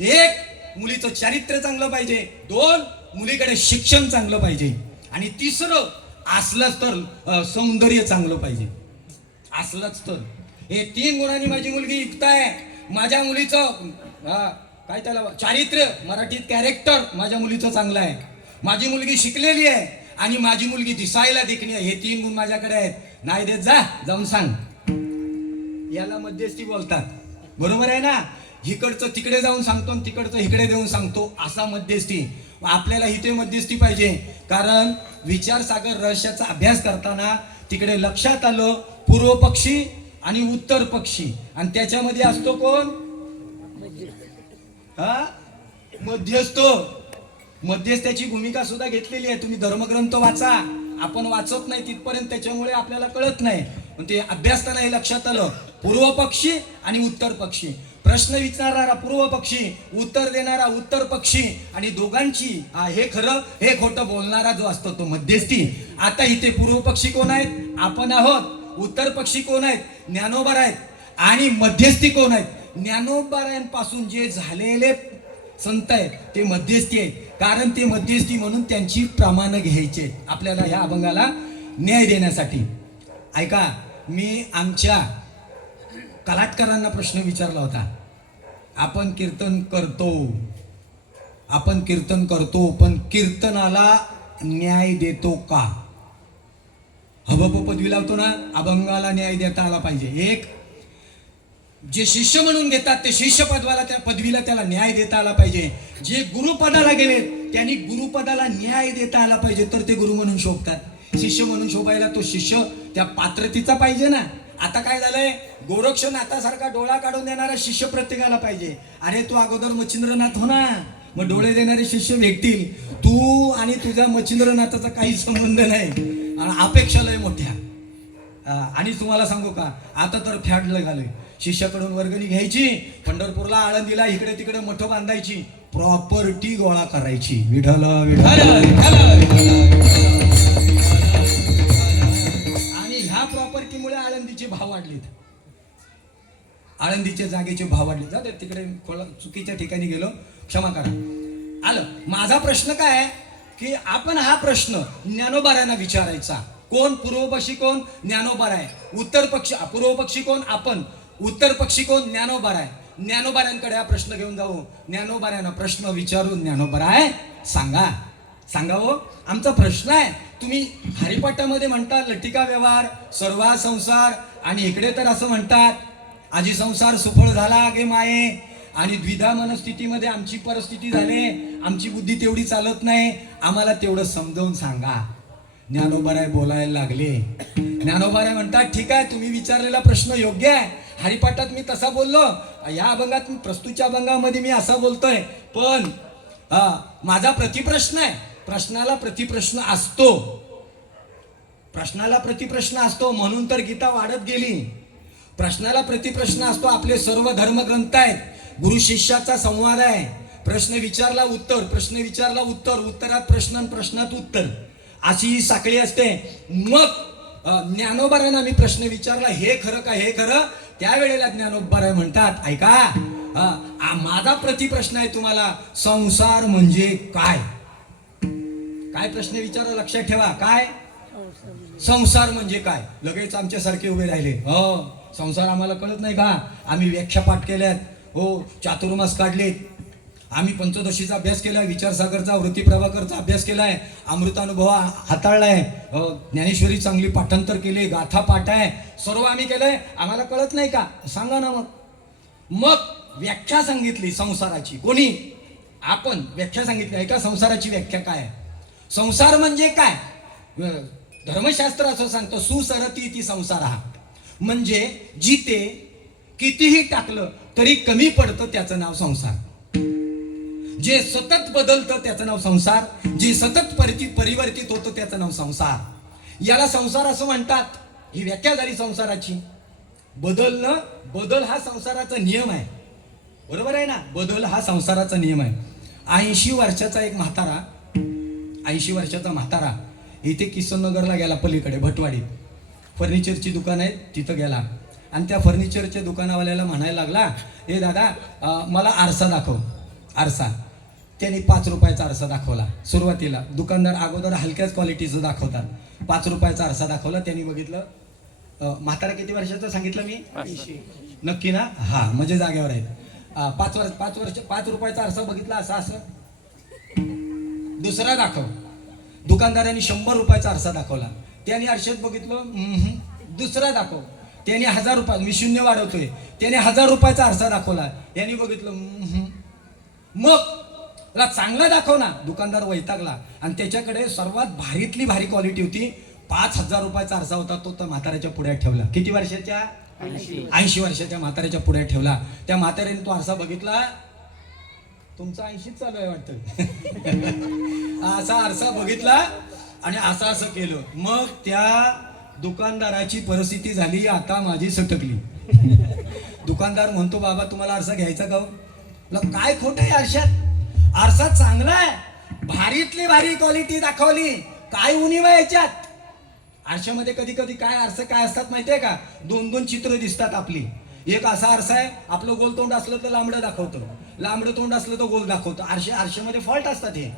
1, मुलीचं चारित्र्य चांगलं पाहिजे. 2, मुलीकडे शिक्षण चांगलं पाहिजे. आणि 3रं असलंच तर सौंदर्य चांगलं पाहिजे. असलंच तर हे 3 गुणांनी माझी मुलगी युक्त आहे. माझ्या मुलीचं काय त्याला चारित्र्य, मराठीत कॅरेक्टर माझ्या मुलीचं चांगलं आहे. माझी मुलगी शिकलेली आहे आणि माझी मुलगी दिसायला देखणी आहे. हे 3 गुण माझ्याकडे आहेत. नाही देत जा, जाऊन सांग. याला मध्यस्थी बोलतात. बरोबर आहे ना? इकडचं तिकडे जाऊन सांगतो आणि तिकडचं इकडे देऊन सांगतो, असा मध्यस्थी. आपल्याला इथे मध्यस्थी पाहिजे. कारण विचारसागर रहस्याचा अभ्यास करताना तिकडे लक्षात आलं पूर्व पक्षी आणि उत्तर पक्षी, आणि त्याच्यामध्ये असतो कोण? मध्यस्थ. मध्यस्थाची भूमिका सुद्धा घेतलेली आहे. तुम्ही धर्मग्रंथ वाचा, आपण वाचत नाही तिथपर्यंत, त्याच्यामुळे आपल्याला कळत नाही. पण ते अभ्यासताना हे लक्षात आलं, पूर्व पक्षी आणि उत्तर पक्षी. प्रश्न विचारणारा पूर्व पक्षी, उत्तर देणारा उत्तर पक्षी, आणि दोघांची हे खरं हे खोटं बोलणारा जो असतो तो मध्यस्थी. आता इथे पूर्व पक्षी कोण आहेत? आपण आहोत. उत्तर पक्षी कोण आहेत? ज्ञानोबा आहेत. आणि मध्यस्थी कोण आहेत? ज्ञानोबारायांपासून जे झालेले संत आहेत ते मध्यस्थी आहेत. कारण ते मध्यस्थी म्हणून त्यांची प्रमाण घ्यायचे आपल्याला ह्या अभंगाला न्याय देण्यासाठी. ऐका, मी आमच्या कलाटकरांना प्रश्न विचारला होता. आपण कीर्तन करतो, पण कीर्तनाला न्याय देतो का? हबप पदवी लावतो ना, अभंगाला न्याय देता आला पाहिजे. एक, जे शिष्य म्हणून घेतात ते शिष्य पदवीला त्याला न्याय देता आला पाहिजे. जे गुरुपदाला गेले त्यांनी गुरुपदाला न्याय देता आला पाहिजे, तर ते गुरु म्हणून शोभतात. शिष्य म्हणून शोभायला तो शिष्य त्या पात्रतेचा पाहिजे ना. आता काय झालंय, गोरक्षनाथासारखा डोळा काढून देणारा शिष्य प्रत्येकाला पाहिजे. अरे तू अगोदर मच्छिंद्रनाथ हो ना, मग डोळे देणारे शिष्य भेटतील. तू आणि तुझ्या मच्छिंद्रनाथाचा काही संबंध नाही, अपेक्षा लय मोठ्या. आणि तुम्हाला सांगू का, आता तर फॅड घालय. शिष्याकडून वर्गणी घ्यायची, पंढरपूरला, आळंदीला, इकडे तिकडे मठ बांधायची, प्रॉपर्टी गोळा करायची. विठ्ठल विठ्ठल. आणि ह्या प्रॉपर्टीमुळे आळंदीचे भाव वाढलेत. आळंदीच्या जागेचे भाव वाढले. जाऊ दे, तिकडे चुकीच्या ठिकाणी गेलो, क्षमा करा. आलं. माझा प्रश्न काय आहे की आपण हा प्रश्न ज्ञानोबारायांना विचारायचा. कोण? पूर्व पक्षी कोण? ज्ञानोबाराय. उत्तर पक्षी पूर्व पक्षी कोण? आपण. उत्तर पक्षी कोण? ज्ञानोबाराय. ज्ञानोबारायांकडे हा प्रश्न घेऊन जाऊ. ज्ञानोबारायांना प्रश्न विचारून, ज्ञानोबाराय सांगा हो, आमचा प्रश्न आहे. तुम्ही हरिपाठामध्ये म्हणता लटिका व्यवहार, सर्वा संसार, आणि इकडे तर असं म्हणतात आजी संसार सुफळ झाला गे माये. आणि द्विधा मनस्थितीमध्ये आमची परिस्थिती झाली, आमची बुद्धी तेवढी चालत नाही, आम्हाला तेवढं समजावून सांगा. ज्ञानोबाराय बोलायला लागले. ज्ञानोबाराय म्हणतात, ठीक आहे, तुम्ही विचारलेला प्रश्न योग्य आहे. हरिपाठात मी तसा बोललो, या अभंगात प्रस्तुतच्या अभंगामध्ये मी असा बोलतोय, पण माझा प्रतिप्रश्न आहे. प्रश्नाला प्रतिप्रश्न असतो, म्हणून तर गीता वाढत गेली. प्रश्नाला प्रतिप्रश्न असतो. आपले सर्व धर्मग्रंथ आहेत. गुरु शिष्याचा संवाद आहे. प्रश्न विचारला उत्तर, प्रश्न विचारला उत्तर, उत्तरात प्रश्न, प्रश्नात उत्तर, अशी ही साखळी असते. मग ज्ञानोबारायांना मी प्रश्न विचारला, हे खरं का, हे खरं. त्यावेळेला ज्ञानोबाराय म्हणतात, ऐका, माझा प्रतिप्रश्न आहे तुम्हाला, संसार म्हणजे काय? काय प्रश्न विचारा, लक्षात ठेवा. काय संसार म्हणजे काय? लगेच आमच्यासारखे उभे राहिले. हो, संसार आम्हाला कळत नाही का? आम्ही व्याख्या पाठ केल्यात, हो, चातुर्मास काढलेत, आम्ही पंचदशीचा अभ्यास केलाय, विचारसागरचा, वृत्ती प्रभाकरचा अभ्यास केलाय, अमृतानुभव हाताळलाय, ज्ञानेश्वरी चांगली पाठांतर केले, गाथा पाठ आहे, सर्व आम्ही केलंय. आम्हाला कळत नाही का? सांगा ना. मग व्याख्या सांगितली संसाराची. कोणी? आपण व्याख्या सांगितली. ऐका, संसाराची व्याख्या काय आहे. संसार म्हणजे काय? धर्मशास्त्र असं सांगतं, सुसरती ती संसार, हा म्हणजे जिथे कितीही टाकलं तरी कमी पडतं त्याचं नाव संसार. जे सतत बदलतं त्याचं नाव संसार. जे सतत परिवर्तित होतं त्याचं नाव संसार. याला संसार असं म्हणतात. ही व्याख्या झाली संसाराची. बदल हा संसाराचा नियम आहे. बरोबर आहे ना? बदल हा संसाराचा नियम आहे. 80 वर्षाचा एक म्हातारा, 80 वर्षाचा म्हातारा इथे किसननगरला गेला, पलीकडे भटवाडीत. फर्निचरची दुकान आहेत तिथं गेला आणि त्या फर्निचरच्या दुकानावाल्याला म्हणायला लागला, ए दादा मला आरसा दाखव. आरसा त्यांनी 5 रुपयाचा आरसा दाखवला. सुरुवातीला दुकानदार अगोदर हलक्याच क्वालिटीचं दाखवतात. 5 रुपयाचा आरसा दाखवला. त्यांनी बघितलं. म्हातारा किती वर्षाचं सांगितलं मी? 80. नक्की ना? हा, म्हणजे जागेवर आहेत. 5 रुपयाचा आरसा बघितला. असं दुसरा दाखव. दुकानदारांनी 100 रुपयाचा आरसा दाखवला. त्याने आरशात बघितलं. दुसरा दाखव. त्याने 1000 रुपये, मी शून्य वाढवतोय, त्याने 1000 रुपयाचा आरसा दाखवला. यांनी बघितलं. मग तुला चांगला दाखव ना. दुकानदार वैतागला आणि त्याच्याकडे सर्वात भारीतली भारी क्वालिटी होती. 5000 रुपयाचा आरसा होता. तो तर म्हाताऱ्याच्या पुढ्यात ठेवला. किती वर्षाच्या? 80 वर्षाच्या म्हाताऱ्याच्या पुढ्यात ठेवला. त्या म्हाताऱ्याने तो आरसा बघितला. तुमचा 80 चालू आहे वाटतं. असा आरसा बघितला आणि असं केलं. मग त्या दुकानदाराची परिस्थिती झाली आता माझी सटकली. दुकानदार म्हणतो, बाबा तुम्हाला आरसा घ्यायचा का? काय खोट आहे आरशात? आरसा चांगला आहे, भारीतली भारी क्वालिटी दाखवली, काय उणीव आहे याच्यात? आरशामध्ये कधी कधी काय आरसे काय असतात माहितीये का? 2-2 चित्र दिसतात आपली. एक असा आरसा आहे, आपलं गोल तोंड असलं तर लांबडं दाखवतं, लांबडं तोंड असलं तर गोल दाखवतं. आरशामध्ये फॉल्ट असतात. हे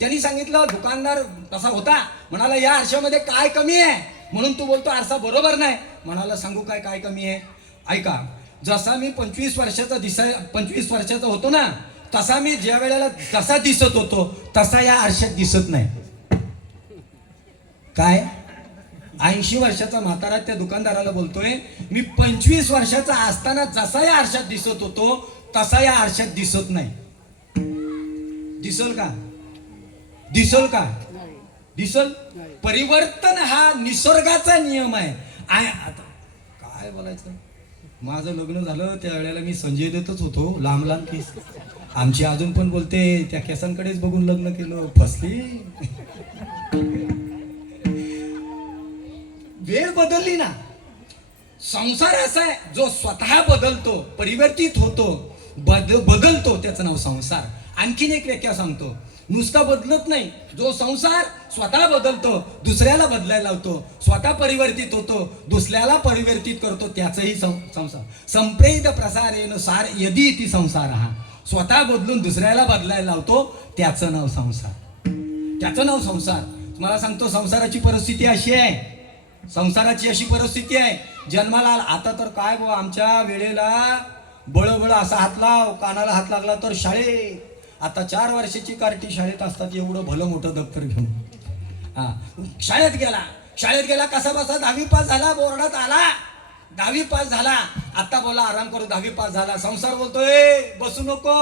त्यांनी सांगितलं. दुकानदार तसा होता, म्हणाला या आरशामध्ये काय कमी आहे म्हणून तू बोलतो आरसा बरोबर नाही. म्हणाला सांगू काय कमी आहे? ऐका, जसा मी 25 वर्षाचा होतो ना, तसा मी ज्या वेळेला जसा दिसत होतो तसा या आरशात दिसत नाही. काय? 80 वर्षाचा म्हातारा त्या दुकानदाराला बोलतोय, मी 25 वर्षाचा असताना जसा या आरशात दिसत होतो तसा या आरशात दिसत नाही. दिसल का? दिसल का? दिसल. परिवर्तन हा निसर्गाचा नियम आहे. आता काय बोलायचं? माझं लग्न झालं त्या वेळेला मी संजय दत्तच होतो, लांब लांब केस. आमची अजून पण बोलते त्या केसांकडेच बघून लग्न केलं. फसली. वेळ बदलली ना. संसार असा आहे जो स्वतः बदलतो, परिवर्तित होतो, बदलतो, त्याचं नाव संसार. आणखीन एक व्याख्या सांगतो. नुसता बदलत नाही. जो संसार स्वतः बदलतो, दुसऱ्याला बदलायला लावतो, स्वतः परिवर्तित होतो, दुसऱ्याला परिवर्तित करतो, त्याचंही संसार. संप्रेद प्रसारेन सार यदी इति संसार. हा स्वतः बदलून दुसऱ्याला बदलायला लावतो, त्याचं नाव संसार. त्याचं नाव संसार. मला सांगतो, संसाराची परिस्थिती अशी आहे. संसाराची अशी परिस्थिती आहे. जन्माला आता तर काय बुवा, आमच्या वेळेला बळबळ असा हात लाव, कानाला हात लागला तर शाळेत. आता 4 वर्षाची कार्टी शाळेत असतात, एवढं भलं मोठं दप्तर घेऊन. हा, शाळेत गेला कसा बसा 10वी पास झाला, बोर्डात आला, 10वी पास झाला. आता बोला आराम करू, 10वी पास झाला. संसार बोलतोय बसू नको.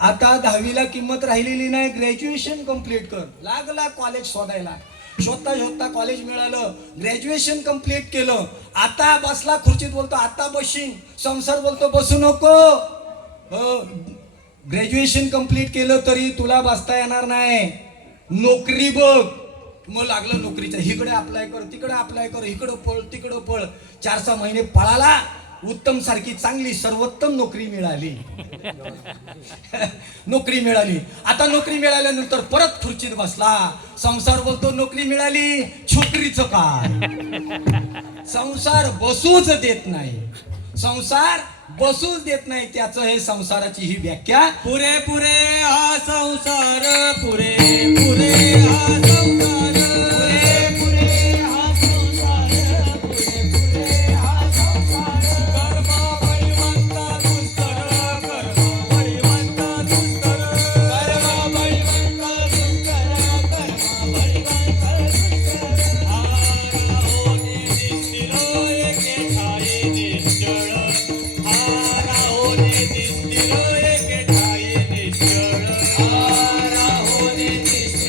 आता 10वीला किंमत राहिलेली नाही, ग्रॅज्युएशन कंप्लीट कर. लागला कॉलेज शोधायला. शोधता कॉलेज मिळालं, ग्रॅज्युएशन कंप्लीट केलं. आता बसला खुर्चीत, बोलतो आता बसशील. संसार बोलतो बसू नको. ग्रॅज्युएशन कंप्लीट केलं तरी तुला बसता येणार नाही. नोकरी बघ. मग लागलं नोकरीचं. इकडे अप्लाय कर, तिकडे अप्लाय कर, इकडं पळ तिकडं पळ. 4-6 महिने पळाला, उत्तम सारखी चांगली सर्वोत्तम नोकरी मिळाली. नोकरी मिळाली. आता नोकरी मिळाल्यानंतर परत खुर्चीत बसला. संसार बोलतो नोकरी मिळाली, छोकरीचं काय? संसार बसूच देत नाही. संसार बसूच देत नाही. त्याचं हे संसाराची ही व्याख्या. पुरे हा संसार, पुरे हा संसार, पुरे हा संसार, पुरे हा संसार. कर्म बळीवंत दुस्तर, कर्म बळीवंत दुस्तर, कर्म बळीवंत दुस्तर, कर्म बळीवंत दुस्तर. आराहोनी दिसतिलो एके ठाई निश्चळ, आराहोनी दिसतिलो एके ठाई निश्चळ, आराहोनी दिसतिलो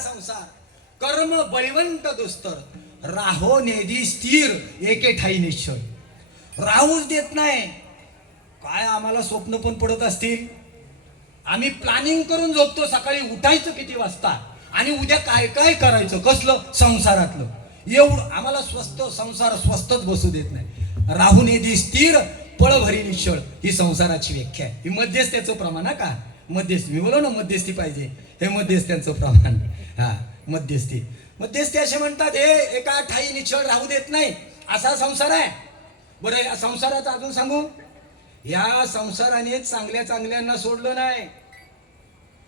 संसार कर्म बळवंत दुस्तर राहो नेदी स्थिर एके ठाई निश्चय. राहूच देत नाही. काय आम्हाला स्वप्न पण पडत असतील. आम्ही प्लॅनिंग करून झोपतो. सकाळी उठायचं किती वाजता आणि उद्या काय काय करायचं, कसलं संसारातलं एवढं आम्हाला संसार स्वस्तच बसू देत नाही. राहून येदी स्थिर पळ भरी निश्चळ ही संसाराची व्याख्या आहे. ही मध्यस्थ्याचं प्रमाण आहे का. मध्यस्थी मी बोलो ना मध्यस्थी पाहिजे. हे मध्यस्थ्यांचं प्रमाण. हा मध्यस्थी. मध्यस्थी असे म्हणतात हे एका ठाई निश्चळ राहू देत नाही असा संसार आहे. बरं या संसारात अजून सांगू. या संसाराने चांगल्या चांगल्यांना सोडलं नाही.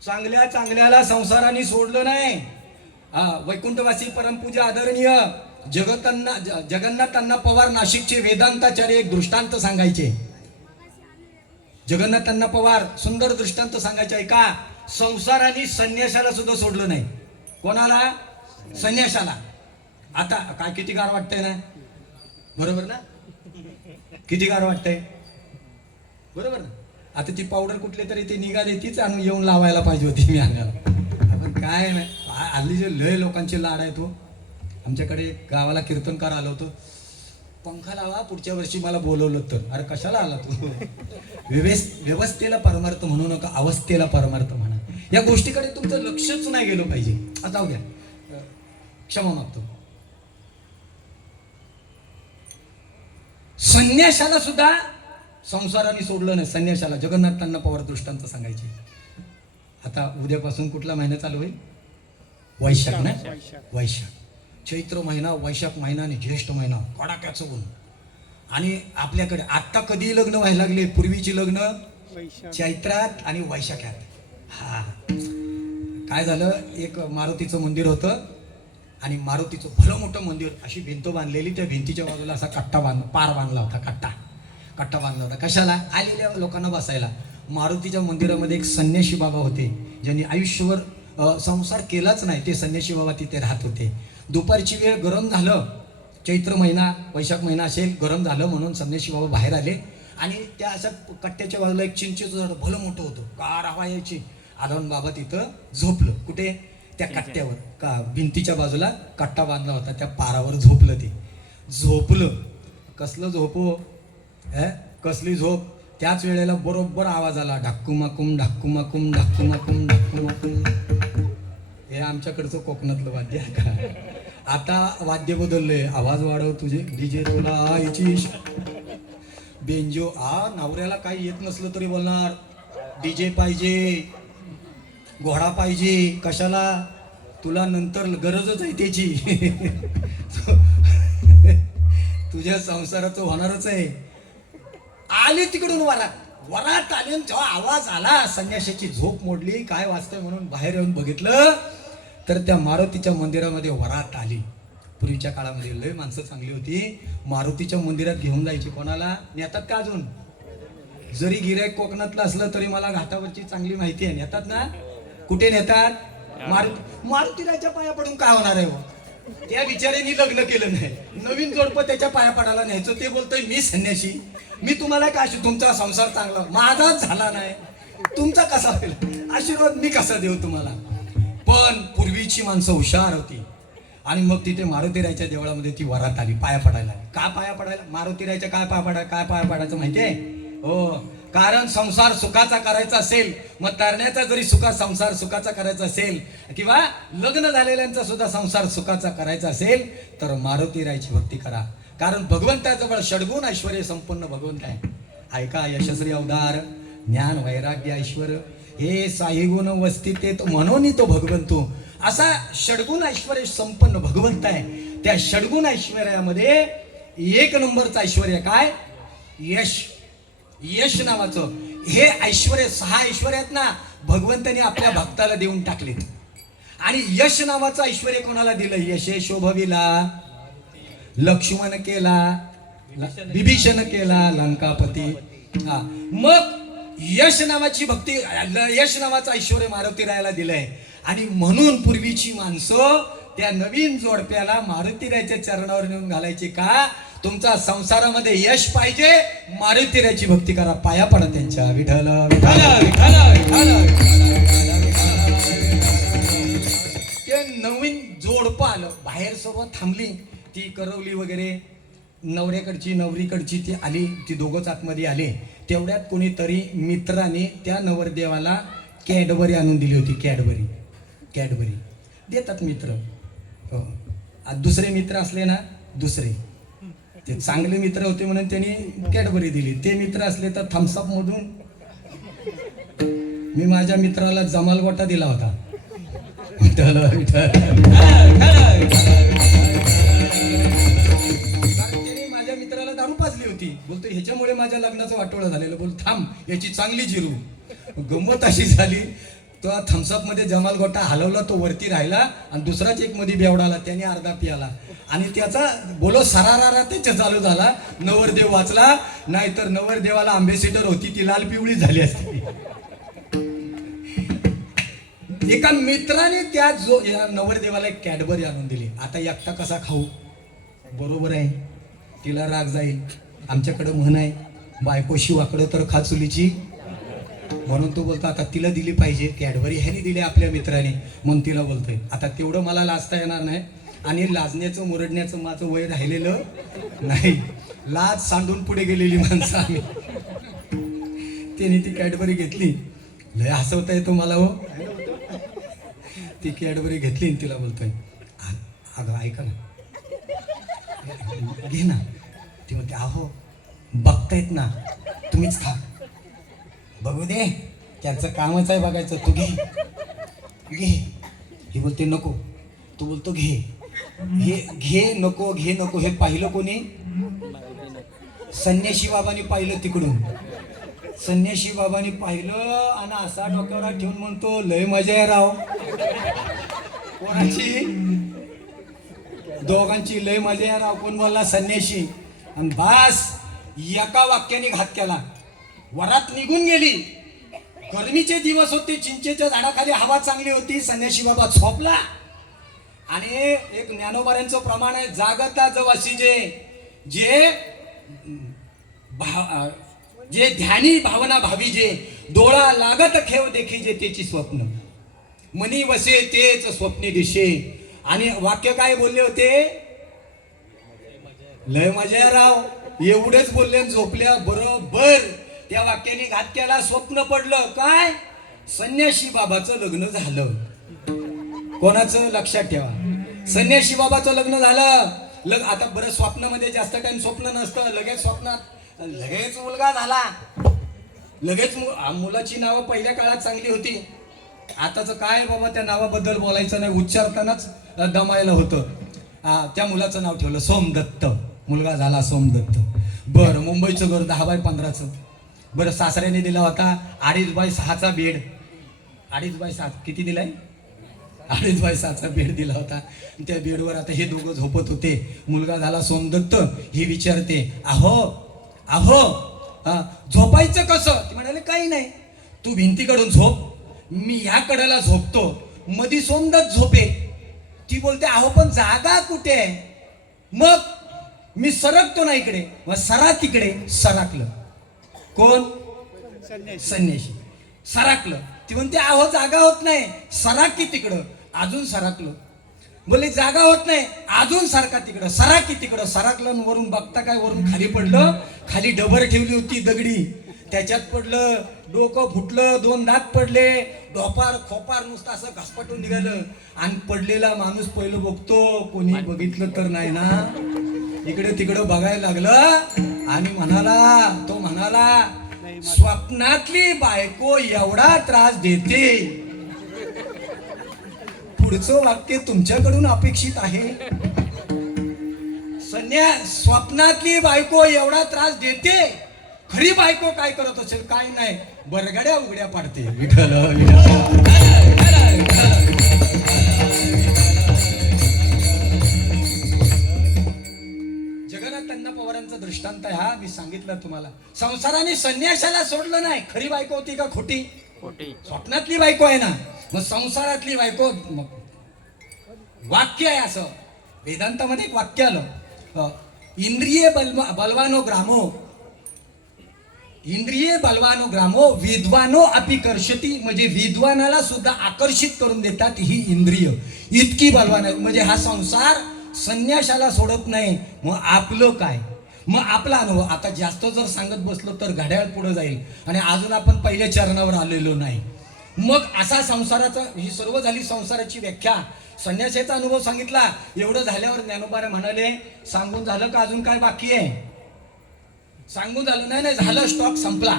चांगल्या चांगल्याला संसाराने सोडलं नाही. वैकुंठवासी परमपूजा आदरणीय जगन्नाथांना पवार नाशिकचे वेदांताचार्य एक दृष्टांत सांगायचे. जगन्नाथांना पवार सुंदर दृष्टांत सांगायचे आहे का. संसाराने संन्यासाला सुद्धा सोडलं नाही. कोणाला. संन्यासाला. आता काय किती गार वाटतंय ना. बरोबर ना. किती गार वाटतंय. बरोबर ना. आता ती पावडर कुठली तरी ती निघाली तीच आणून येऊन लावायला पाहिजे होती मी अंगाला. आपण काय नाही हल्ली जे लय लोकांचे लाड आहे तो. आमच्याकडे गावाला कीर्तनकार आलो होतो. पंखा लावा पुढच्या वर्षी मला बोलवलं तर. अरे कशाला आला तू. व्यवस्थेला परमार्थ म्हणू नका अवस्थेला परमार्थ म्हणा. या गोष्टीकडे तुमचं लक्षच नाही गेलं पाहिजे. आता उद्या क्षमा मागतो. संन्यासाला सुद्धा संसाराने सोडलं नाही. संन्यासाला जगन्नाथांना पवार दृष्टांत सांगायचे. आता उद्यापासून कुठला महिना चालू होईल. वैशाख ना. वैशाख. चैत्र महिना वैशाख महिना आणि ज्येष्ठ महिना कडाक्याचं ऊन. आणि आपल्याकडे आत्ता कधी लग्न व्हायला लागले. पूर्वीची लग्न चैत्रात आणि वैशाखात. हा काय झालं एक मारुतीचं मंदिर होतं आणि मारुतीचं भलं मोठं मंदिर. अशी भिंत बांधलेली. त्या भिंतीच्या बाजूला असा कट्टा पार बांधला होता. कट्टा बांधला होता. कशाला. आलेल्या लोकांना बसायला. मारुतीच्या मंदिरामध्ये एक संन्याशी बाबा होते ज्यांनी आयुष्यभर संसार केलाच नाही. ते संन्याशी बाबा तिथे राहत होते. दुपारची वेळ गरम झालं. चैत्र महिना वैशाख महिना असेल. गरम झालं म्हणून संन्याशी बाबा बाहेर आले आणि त्या अशा कट्ट्याच्या बाजूला एक चिंचेचं झाड भलं मोठं होतं. कार हवा यायची. आदवून बाबा तिथं झोपलं. कुठे. त्या कट्ट्यावर. का भिंतीच्या बाजूला कट्टा बांधला होता त्या पारावर झोपलं. ते झोपलं. कसलं झोपो. कसली झोप. त्याच वेळेला बरोबर आवाज आला. ढाक्कुमाकुम ढाक्कुमाकुम ढाक्कुमाकुम ढाक्कुमाकुम. हे आमच्याकडचं कोकणातलं वाद्य आहे का. आता वाद्य बदललंय. आवाज वाढव तुझे. डीजे रोला याची बेंजो. नवऱ्याला काही येत नसलं तरी बोलणार डीजे पाहिजे घोडा पाहिजे. कशाला. तुला नंतर गरजच आहे त्याची. तुझ्या संसाराचं होणारच आहे. आले तिकडून वरात आले. जेव्हा आवाज आला संन्याशाची झोप मोडली. काय वाजतंय म्हणून बाहेर येऊन बघितलं तर त्या मारुतीच्या मंदिरामध्ये वरात आली. पूर्वीच्या काळामध्ये लय माणसं चांगली होती. मारुतीच्या मंदिरात घेऊन जायची. कोणाला नेतात का अजून. जरी गिऱ्हाईक कोकणातलं असलं तरी मला घाटावरची चांगली माहिती आहे. नेतात ना. कुठे नेतात. मारुतीराच्या पाया पडून काय होणार आहे. त्या बिचाऱ्यांनी लग्न केलं नाही. नवीन जोडपं त्याच्या पाया पडायला न्यायचं. ते बोलतोय मी संन्याशी. मी तुम्हाला काय तुमचा संसार चांगला माझाच झाला नाही. तुमचा कसा होईल. आशीर्वाद मी कसा देऊ तुम्हाला. पण पूर्वीची माणसं हुशार होती. आणि मग तिथे मारुतीरायच्या देवळामध्ये ती वरात आली. पाया पडायला. का पाया पडायला. मारुतीरायच्या काय पाया पडायचं माहितीये. हो कारण संसार सुखाचा करायचा असेल. मग तरण्याचा जरी संसार सुखाचा करायचा असेल किंवा लग्न झालेल्यांचा सुद्धा संसार सुखाचा करायचा असेल तर मारुतीरायची भक्ती करा. कारण भगवंताजवळ षडगुण ऐश्वर्य संपन्न भगवंत आहे. ऐका. यशस्वी अवतार ज्ञान वैराग्य ऐश्वर हे साई गुण वस्तितेत म्हणून तो भगवंतो. असा षडगुण ऐश्वर्य संपन्न भगवंत आहे. त्या षडगुण ऐश्वर्यामध्ये एक नंबरचं ऐश्वर्य काय. यश. यश नावाचं हे ऐश्वर्य. 6 ऐश्वर्य आहेत ना भगवंताने आपल्या भक्ताला देऊन टाकलेत. आणि यश नावाचं ऐश्वर्य कोणाला दिलं. यशे शोभविला लक्ष्मण केला विभीषण केला लंकापती. मग यश नावाची भक्ती यश नावाचं ऐश्वर्य मारुतीरायाला दिलंय. आणि म्हणून पूर्वीची माणसं त्या नवीन जोडप्याला मारुतीरायाच्या चरणावर नेऊन घालायचे. का तुमचा संसारामध्ये यश पाहिजे. मारुतीरायाची भक्ती करा. पाया पडा त्यांच्या. विठ्ठल विठ्ठल विठ्ठल विठ्ठल. ते बाहेर सोबत थांबली ती करवली वगैरे नवऱ्याकडची नवरीकडची ती आली, ती दोघंच आतमध्ये आले. तेवढ्यात कोणीतरी मित्राने त्या नवरदेवाला कॅडबरी आणून दिली होती. कॅडबरी देतात मित्र. हो. दुसरे मित्र असले ना, दुसरे ते चांगले मित्र होते म्हणून त्यांनी कॅडबरी दिली. ते मित्र असले तर थम्सअप मधून. मी माझ्या मित्राला जमाल गोटा दिला होता. विठ्ठल विठ्ठल. त्याने माझ्या मित्राला दारू पाजली होती. बोलतो ह्याच्यामुळे माझ्या लग्नाचं वाटोळं झालेलं. बोल थांब याची चांगली जिरू. गंमत अशी झाली, तो थम्सअप मध्ये जमाल गोटा हलवला, तो वरती राहिला आणि दुसरा चेक मध्ये बेवडाला, त्याने अर्धा पियाला आणि त्याचा बोलो सरारा त्याच्या चालू झाला. नवरदेव वाचला, नाहीतर नवरदेवाला आंबेसिडर होती ती लाल पिवळी झाली असती. एका मित्राने त्या या नवरदेवाला एक कॅडबरी आणून दिली. आता एकटा कसा खाऊ? बरोबर आहे, तिला राग जाईल. आमच्याकडे म्हण आहे, बायकोशी वाकडं तर खा चुलीची. म्हणून तो बोलतो आता तिला दिली पाहिजे कॅडबरी. ह्याने दिली आपल्या मित्राने म्हणून तिला बोलतोय. आता तेवढं मला लाजता येणार नाही आणि लाजण्याचं मुरडण्याचं माझं वय राहिलेलं नाही. लाज सांडून पुढे गेलेली माणसं आम्ही. त्याने ती कॅडबरी घेतली. लय हसवता येतो मला हो. ती कॅडबरी घेतली आणि तिला बोलतोय अगं ऐका ना, घे ना. ती म्हणते अहो बघतायत ना, तुम्हीच खा. बघू दे, त्यांचं कामच आहे बघायचं. तू घे घे. ही बोलते नको. तू बोलतो घे. हे घे नको घे नको. हे पाहिलं कोणी? संन्याशी बाबांनी पाहिलं तिकडून. संन्याशी बाबांनी पाहिलं आणि असा डोक्यावर ठेवून म्हणतो लय मजा आहे राव. कोणाची? दोघांची लय मजा आहे राव. कोण बोलला? संन्याशी. आणि बास एका वाक्याने घात केला. वरात निघून गेली. गरमीचे दिवस होते, चिंचेच्या झाडाखाली हवा चांगली होती. संन्याशी बाबा झोपला आणि एक ज्ञानोबाऱ्यांचं प्रमाण आहे, जागता जवासी जे ध्यानी भावना भावी जे डोळा लागत खेव देखी जे त्याची स्वप्न मनी वसे तेच स्वप्ने दिशे. आणि वाक्य काय बोलले होते? लय मजा राव. एवढेच बोलले आणि झोपल्या. बरोबर त्या वाक्याने घात केला. स्वप्न पडलं काय? संन्याशी बाबाचं लग्न झालं. कोणाचं? लक्षात ठेवा, संन्याशी बाबाचं लग्न झालं. आता बरं स्वप्नामध्ये जास्त टाइम स्वप्न नसतं. लगेच स्वप्नात लगेच मुलगा झाला. लगेच मुलाची नावं पहिल्या काळात चांगली होती. आताच काय बाबा, त्या नावाबद्दल बोलायचं नाही, उच्चारतानाच दमायला होतं. त्या मुलाचं नाव ठेवलं सोमदत्त. मुलगा झाला सोमदत्त. बरं मुंबईचं घर 10x15चं. बरं सासऱ्याने दिला होता 2.5x6चा बेड. 2.5x6 किती दिलाय? 2.5x6चा बेड दिला होता. त्या बेडवर आता हे दोघं झोपत होते. मुलगा झाला सोमदत्त. ही विचारते अहो अहो झोपायचं कसं? ती म्हणाले काही नाही, तू भिंतीकडून झोप, मी ह्या कडेला झोपतो, मधी सोमदत्त झोपे. ती बोलते अहो पण जागा कुठे आहे? मग मी सरकतो ना इकडे. मग सरा तिकडे. सरकलं. कोण? संन्याशी. सरकलं. ती म्हणते अहो जागा होत नाही, सराक की तिकडं. अजून सरकलं. बोले जागा होत नाही, अजून सारखा तिकडं. सराक की तिकडं. सरकलं. वरून बघता काय, वरून खाली पडलं. खाली डबर ठेवली होती दगडी, त्याच्यात पडलं. डोकं फुटलं, 2 दात पडले, डोपार खोपार नुसतं असं घासपटून निघालं. आणि पडलेला माणूस पहिलं बघतो, कोणी बघितलं तर नाही ना. इकडे तिकडं बघायला लागलं आणि तो म्हणाला स्वप्नातली बायको एवढा त्रास देते. पुढचं वाक्य तुमच्याकडून अपेक्षित आहे. स्वप्नातली बायको एवढा त्रास देते, खरी बायको काय करत असेल? काय नाही, बरगड्या उघड्या पाडते. विठ्ठल जगन्नाथ अण्णा पवारांचा दृष्टांत हा मी सांगितलं तुम्हाला. संसाराने संन्याशाला सोडलं नाही. खरी बायको होती का खोटी? स्वप्नातली बायको आहे ना. मग संसारातली बायको. वाक्य आहे असं वेदांतामध्ये एक वाक्य आलं, इंद्रिय बलवानो ग्रामो इंद्रिये बलवानो ग्रामो विद्वानो अपि कर्षती, म्हणजे विद्वानाला सुद्धा आकर्षित करून देतात ही इंद्रिय, इतकी बलवान आहे. म्हणजे हा संसार संन्याशाला सोडत नाही. मग आपलं काय, मग आपला अनुभव. आता जास्त जर सांगत बसलो तर घड्याळ पुढे जाईल आणि अजून आपण पहिल्या चरणावर आलेलो नाही. मग असा संसाराचा, ही सर्व झाली संसाराची व्याख्या. संन्यासाचा अनुभव सांगितला. एवढं झाल्यावर ज्ञानोबा म्हणाले, सांगून झालं का अजून काय बाकी आहे? सांगून झालं नाही, नाही झालं, स्टॉक संपला.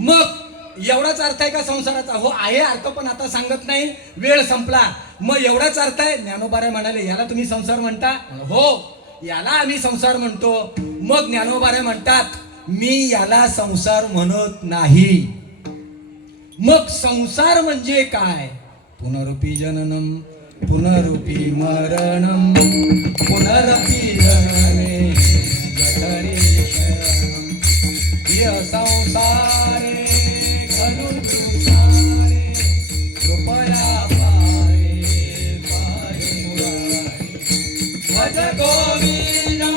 मग एवढाच अर्थ आहे का संसाराचा? हो आहे अर्थ, पण आता सांगत नाही, वेळ संपला. मग एवढाच अर्थ आहे? ज्ञानोबा म्हणाले, याला तुम्ही संसार म्हणता? हो, याला आम्ही संसार म्हणतो. मग ज्ञानोबा म्हणतात, मी याला संसार म्हणत नाही. मग संसार म्हणजे काय? पुनरुपी जननम पुनरुपी मरणम पुनरपी जनने जठरे शरणम य संसारे खलु तुसारे कृपया पारे पारे मुरारे भज गोविंदम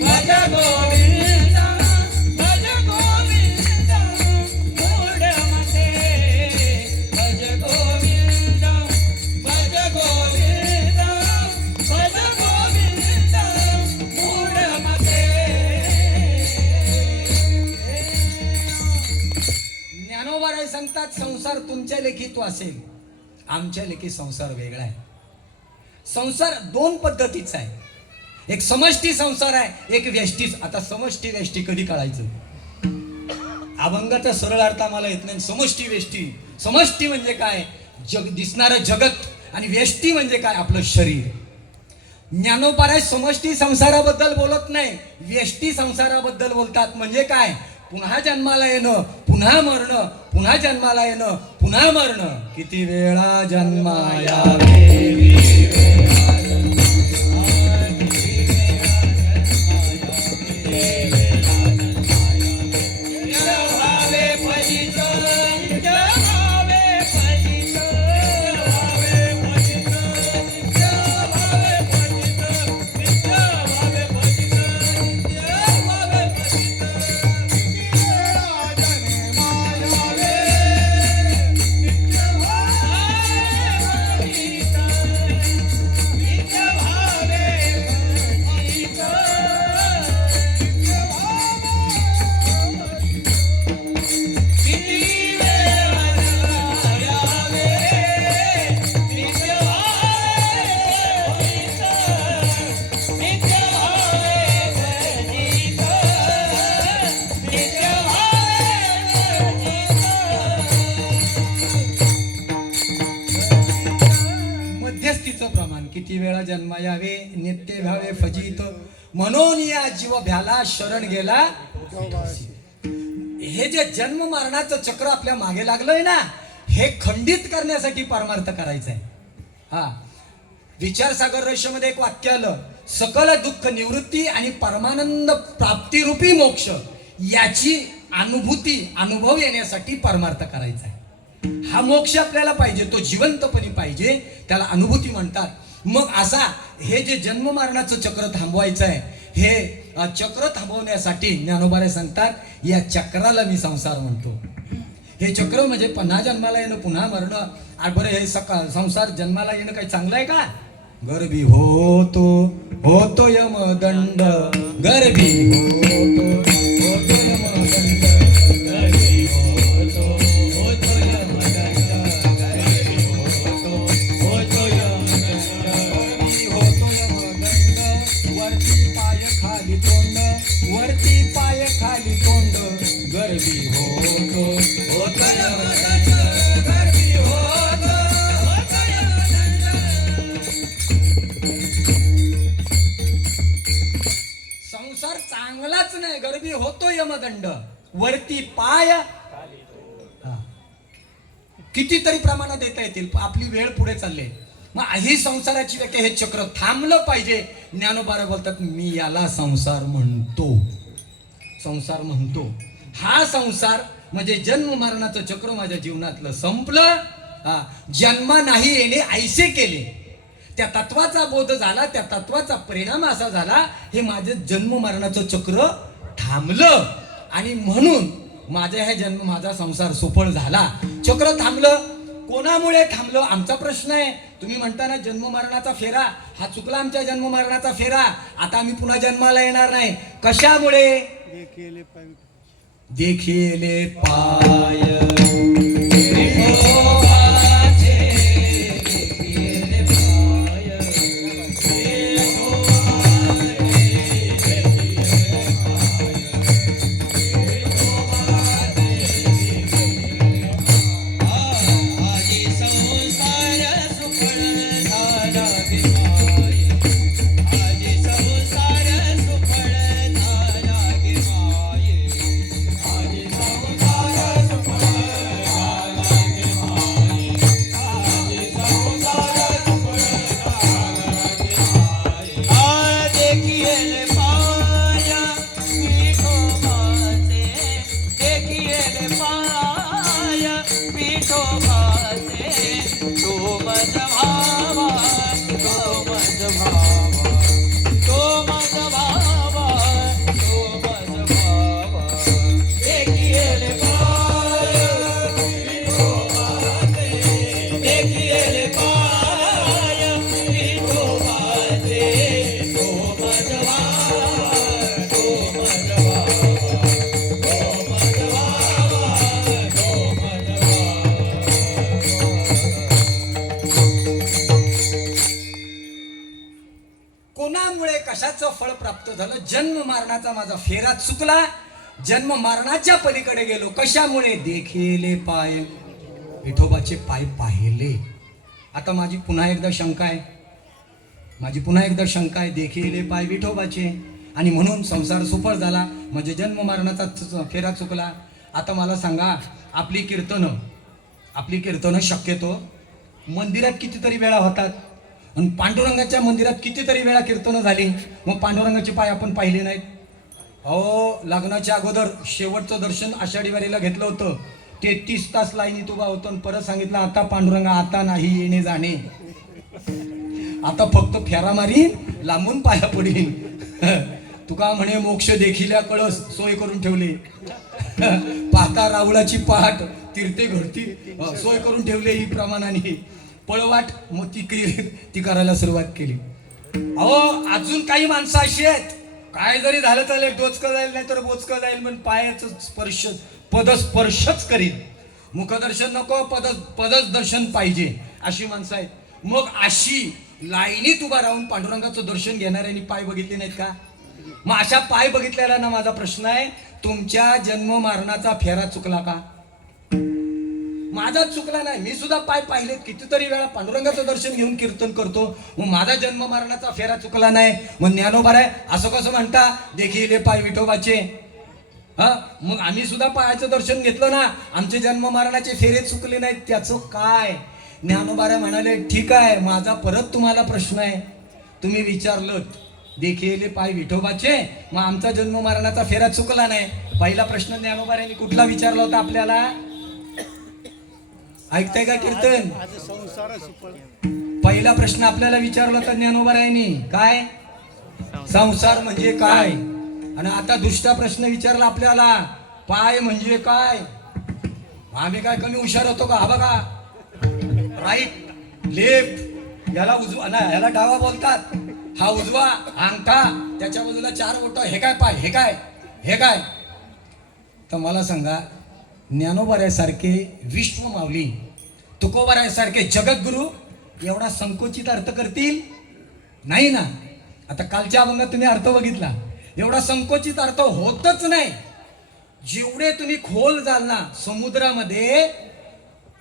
भज गोविंदम भज गोविंदम मूढमते भज गोविंदम भज गोविंदम भज गोविंदम मूढमते. ज्ञानोबा सांगतात, संसार तुमच्या लेखी तो असेल, आमच्या लेखी संसार वेगळा आहे. संसार दोन पद्धतीचा आहे. एक समष्टी संसार आहे, एक व्यष्टी. आता समष्टी व्यष्टी कधी कळायचं? अभंगाचा सरळ अर्थ आम्हाला येत नाही. समष्टी व्यष्टी, समष्टी म्हणजे काय? जग दिसणारं जगत. आणि व्यष्टी म्हणजे काय? आपलं शरीर. ज्ञानोबा समष्टी संसाराबद्दल बोलत नाही, व्यष्टी संसाराबद्दल बोलतात. म्हणजे काय? पुन्हा जन्माला येणं, पुन्हा मरणं, पुन्हा जन्माला येणं, पुन्हा मरणं. किती वेळा जन्मायावे किती वेळा जन्मा यावे नित्य भावे फजित म्हणून या जीव भ्याला शरण गेला. हे जे जन्म मरणाचं चक्र आपल्या मागे लागलंय ना, हे खंडित करण्यासाठी परमार्थ करायचा आहे. हा विचारसागर रहस्यमध्ये एक वाक्य आलं, सकल दुःख निवृत्ती आणि परमानंद प्राप्तिरूपी मोक्ष याची अनुभव येण्यासाठी परमार्थ करायचा आहे. हा मोक्ष आपल्याला पाहिजे, तो जिवंतपणी पाहिजे, त्याला अनुभूती म्हणतात. मग असा हे जे जन्म मरणाचं चक्र थांबवायचं आहे, हे चक्र थांबवण्यासाठी ज्ञानोबा सांगतात, या चक्राला मी संसार म्हणतो. हे चक्र म्हणजे पुन्हा जन्माला येणं, पुन्हा मरणं. बरं, हे संसार जन्माला येणं काही चांगलं आहे का? गर्भी होतो यमदंड, गर्भी होतो यमदंड, गर्भी होतो यमदंड, गर्भी होतो यमदंड, गर्भी होतो यमदंड. वरती पाय खाली तोंड, वरती पाय खाली तोंड, गर्भी होतो यमदंड, गर्भी होतो यमदंड. संसार चांगलाच नाही, गर्भी होतो यमदंड, वरती पाय. कितीतरी प्रमाणात देता येतील, आपली वेळ पुढे चालली. मग ही संसाराची व्याख्या, हे चक्र थांबलं पाहिजे. ज्ञानोबा बोलतात, मी याला संसार म्हणतो, संसार म्हणतो. हा संसार म्हणजे जन्म मरणाचं चक्र माझ्या जीवनातलं संपलं. जन्म नाही येणे ऐसे केले, त्या तत्वाचा बोध झाला, त्या तत्वाचा परिणाम असा झाला, हे माझं जन्म मरणाचं चक्र थांबलं. आणि म्हणून माझा संसार सफळ झाला. चक्र थांबलं. कोणामुळे थांबलं आमचा प्रश्न आहे. तुम्ही म्हणता ना जन्म मरणाचा फेरा, हा चुकला आमच्या जन्म मरणाचा फेरा. आता आम्ही पुन्हा जन्माला येणार नाही. कशामुळे? देखिले पाय विठोबाचे, देखिले पाय आजी संसार सुफळ झाला गे माय, आजी संसार सुफळ झाला गे माय, आजी संसार सुफळ झाला गे माय, आजी संसार सुफळ झाला गे माय. देखिले पाय विठोबाचे, देखिले पाय विठोबाचे, तो मज भावा, तो मज भावा, तो मज भावा, तो मज भावा. देखिले पाय विठोबाचे, देखिले पाय विठोबाचे, तो मज भावा, तो मज भावा, तो मज भावा, तो मज कोणामुळे कशाचं फळ प्राप्त झालं? जन्म मरणाचा माझा फेरा चुकला. जन्म मरणाच्या पलीकडे गेलो. कशामुळे? देखिले पाय विठोबाचे पाय पाहिले. आता माझी पुन्हा एकदा शंका आहे, देखिले पाय विठोबाचे, आणि म्हणून संसार सुफळ झाला, म्हणजे जन्म मरणाचा फेरा चुकला. आता मला सांगा, आपली कीर्तनं शक्यतो मंदिरात कितीतरी वेळा होतात, आणि पांडुरंगाच्या मंदिरात कितीतरी वेळा कीर्तनं झाली. मग पांडुरंगाचे पाय आपण पाहिले नाहीत? अहो, लग्नाच्या अगोदर शेवटचं दर्शन आषाढी वारीला घेतलं होतं. 33 तास लाईनीत उभा होतो आणि परत सांगितलं, आता पांडुरंगा आता नाही येणे जाणे, आता फक्त फेरा मारीन, लांबून पाया पडीन. तुका म्हणे मोक्ष देखिल्या कळस सोय करून ठेवली. पाहता रावळाची पाठ तीर्थे घडती सोय करून ठेवली. ही प्रमाणाने पळवाट मग ती करायला सुरुवात केली. अहो, अजून काही माणसं अशी आहेत, काय जरी झालं तर डोचकं जाईल नाही तर बोचकं जाईल, पण पायाचं पदस्पर्शच करीन. मुखदर्शन नको, पदच दर्शन पाहिजे, अशी माणसं आहेत. मग अशी लाईनीत उभा राहून पांडुरंगाचं दर्शन घेणाऱ्यांनी पाय बघितले नाहीत का? मग अशा पाय बघितलेला ना माझा प्रश्न आहे, तुमच्या जन्म मरणाचा फेरा चुकला का? माझा चुकला नाही. मी सुद्धा पाय पाहिलेत कितीतरी वेळा, पांडुरंगाचं दर्शन घेऊन कीर्तन करतो. मग माझा जन्म मरणाचा फेरा चुकला नाही. मग ज्ञानोबा आहे असं कसं म्हणता, देखिले पाय विठोबाचे? मग आम्ही सुद्धा पायाचं दर्शन घेतलं ना, आमचे जन्म मरणाचे फेरे चुकले नाहीत, त्याचं काय? ज्ञानोबा म्हणाले, ठीक आहे, माझा परत तुम्हाला प्रश्न आहे. तुम्ही विचारलं देखिले पाय विठोबाचे, मग आमचा जन्म मरणाचा फेरा चुकला नाही. पहिला प्रश्न ज्ञानोबा यांनी कुठला विचारला होता आपल्याला? ऐकताय का कीर्तन? पहिला प्रश्न आपल्याला विचारला होता ज्ञानोबा यांनी, काय? संसार म्हणजे काय? आणि आता दुसरा प्रश्न विचारला आपल्याला, पाय म्हणजे काय? आम्ही काय कमी हुशार होतो का? हा बघा, राईट लेफ्ट, याला उजवा ना, याला डावा बोलतात. हा उजवा, अंगठा, त्याच्या बाजूला 4 बोट. हे काय पाय? हे काय? हे काय? तर मला सांगा, ज्ञानोबाऱ्यासारखे विश्वमाऊली, तुकोबाऱ्यासारखे जगद्गुरु एवढा संकोचित अर्थ करतील? नाही ना. आता कालच्या अभंगात तुम्ही अर्थ बघितला, एवढा संकोचित अर्थ होतच नाही. जेवढे तुम्ही खोल जाल ना, समुद्रामध्ये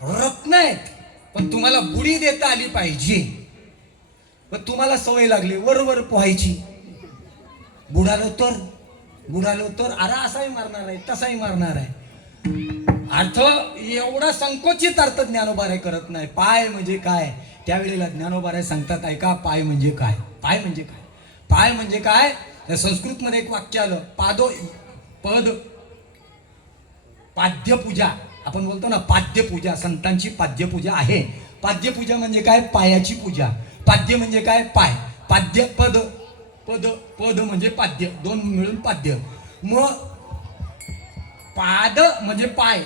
रत्न आहेत, पण तुम्हाला बुडी देता आली पाहिजे. पण तुम्हाला सवय लागली वर पोहायची. बुडालो तर अरे असाही मारणार आहे, तसाही मारणार आहे. अर्थ एवढा संकोचित अर्थ ज्ञानोबाराय करत नाही. पाय म्हणजे काय? त्यावेळेला ज्ञानोबाराय सांगतात, ऐका, पाय म्हणजे काय? पाय म्हणजे काय? पाय म्हणजे काय? त्या संस्कृत मध्ये एक वाक्य आलं, पाद्यपूजा. आपण बोलतो ना पाद्यपूजा, संतांची पाद्यपूजा आहे. पाद्यपूजा म्हणजे काय? पायाची पूजा. पाद्य म्हणजे काय? पाय. पाद्य पद म्हणजे पाद्य, दोन मिळून पाद्य. मग पाद म्हणजे पाय.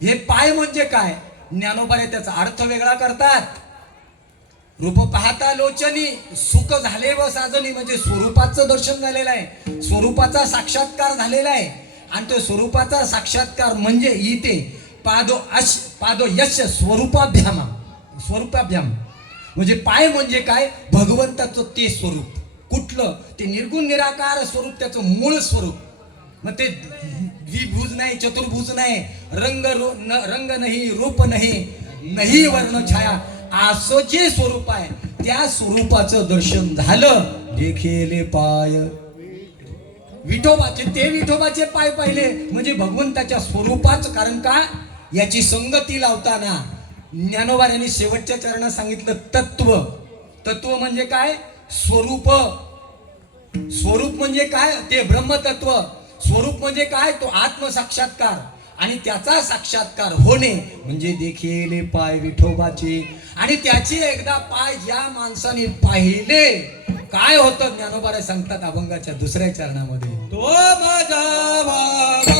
हे पाय म्हणजे काय? ज्ञानोबाने त्याचा अर्थ वेगळा करतात. रूप पाहता लोचनी सुख झाले व साजनी, म्हणजे स्वरूपाचं दर्शन झालेलं आहे, स्वरूपाचा साक्षात्कार झालेला आहे. आणि तो स्वरूपाचा साक्षात्कार म्हणजे इथे पादो यश स्वरूपाभ्याम. म्हणजे पाय म्हणजे काय? भगवंताचं ते स्वरूप. कुठलं? ते निर्गुण निराकार स्वरूप, त्याचं मूळ स्वरूप. मग ते द्विभुज नाही, चतुर्भुज नाही, रंग नाही, रूप नाही वर्ण छाया, असं जे स्वरूप आहे त्या स्वरूपाचं दर्शन झालं. देखेले पाय विठोबाचे, ते विठोबाचे पाय पाहिले म्हणजे भगवंताच्या स्वरूपाच. कारण का? याची संगती लावताना ज्ञानोबा यांनी शेवटच्या चरणात सांगितलं तत्व. तत्व म्हणजे काय? स्वरूप. स्वरूप म्हणजे काय? ते ब्रह्मतत्व. स्वरूप म्हणजे काय? तो आत्मसाक्षात्कार. आणि त्याचा साक्षात्कार होणे म्हणजे देखील पाय विठोबाचे. आणि त्याचे एकदा पाय ज्या माणसाने पाहिले काय होतं ज्ञानोबा सांगतात अभंगाच्या दुसऱ्या चरणामध्ये. तो माझा बाबा,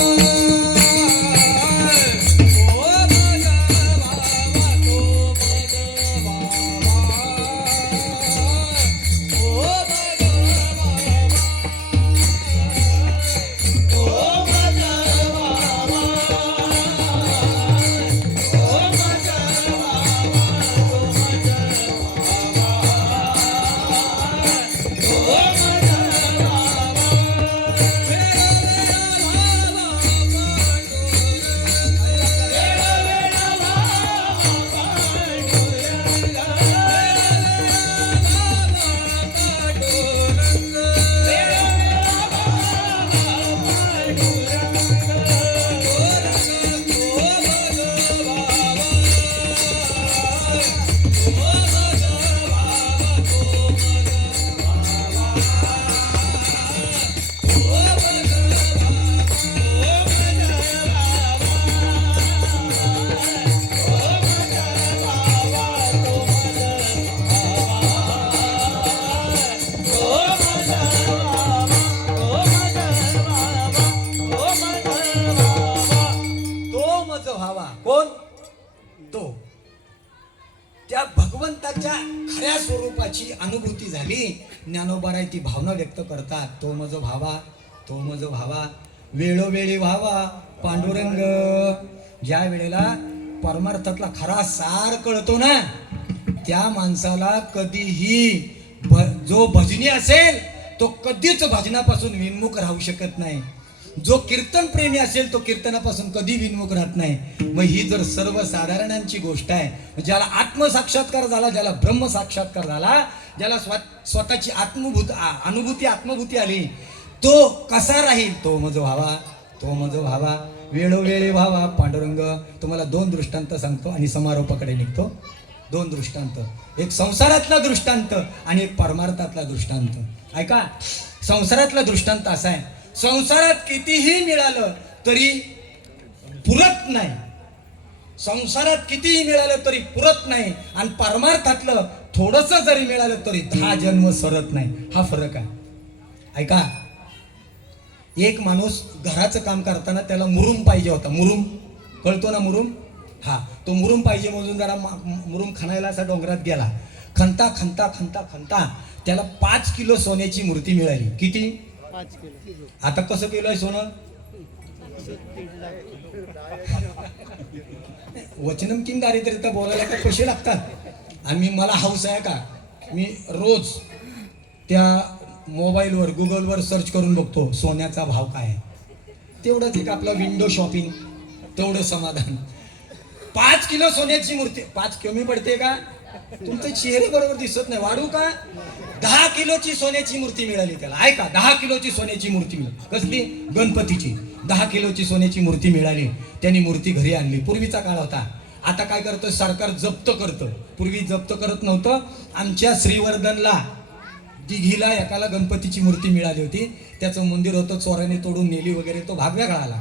त्या भगवंताच्या खऱ्या स्वरूपाची अनुभूती झाली. ज्ञानोबाराय ती भावना व्यक्त करतात. तो मज भावा, तो मज भावा, वेळोवेळी व्हावा पांडुरंग. ज्या वेळेला परमार्थातला खरा सार कळतो ना, त्या माणसाला कधीही जो भजनी असेल तो कधीच भजनापासून विनमुख राहू शकत नाही. जो कीर्तन प्रेमी असेल तो कीर्तनापासून कधी विनमुख राहत नाही. मग ही जर सर्वसाधारणांची गोष्ट आहे. ज्याला आत्मसाक्षात्कार झाला, ज्याला ब्रह्मसाक्षात्कार झाला, ज्याला स्वतःची आत्मभूती आली, तो कसा राहील? तो मज व्हावा, तो मज व्हावा, वेळोवेळी व्हावा पांडुरंग. तुम्हाला 2 दृष्टांत सांगतो आणि समारोपाकडे निघतो. 2 दृष्टांत, एक संसारातला दृष्टांत आणि एक परमार्थातला दृष्टांत. ऐका, संसारातला दृष्टांत असा आहे, संसारात कितीही मिळालं तरी पुरत नाही. संसारात कितीही मिळालं तरी पुरत नाही. आणि परमार्थातलं थोडंसं जरी मिळालं तरी 10 जन्म सरत नाही. हा फरक आहे. ऐका, एक माणूस घराचं काम करताना त्याला मुरुम पाहिजे होता. मुरुम कळतो ना? मुरुम, हा, तो मुरुम पाहिजे म्हणून जरा मुरुम खणायला असा डोंगरात गेला. खणता खणता खणता खणता त्याला 5 किलो सोन्याची मूर्ती मिळाली. किती? 5 किलो. आता कसं किलो आहे सोनं? वचनम किंग दारिद्र्यता बोलायला काय पैसे लागतात. आणि मला हौस आहे का, मी रोज त्या मोबाईलवर गुगलवर सर्च करून बघतो सोन्याचा भाव काय आहे. तेवढंच एक आपला विंडो शॉपिंग, तेवढं समाधान. 5 किलो सोन्याची मूर्ती. 5 कमी पडते का? तुमचे चेहरे बरोबर दिसत नाही. वाढू का? 10 किलोची सोन्याची मूर्ती मिळाली त्याला. ऐका, 10 किलोची सोन्याची मूर्ती मिळाली. कसली? गणपतीची. 10 किलोची सोन्याची मूर्ती मिळाली. त्यांनी मूर्ती घरी आणली. पूर्वीचा काळ होता. आता काय करतं सरकार? जप्त करतं. पूर्वी जप्त करत नव्हतं. आमच्या श्रीवर्धनला दिघीला एकाला गणपतीची मूर्ती मिळाली होती. त्याचं मंदिर होतं, चोराने तोडून नेली वगैरे, तो भाग वेगळा आला.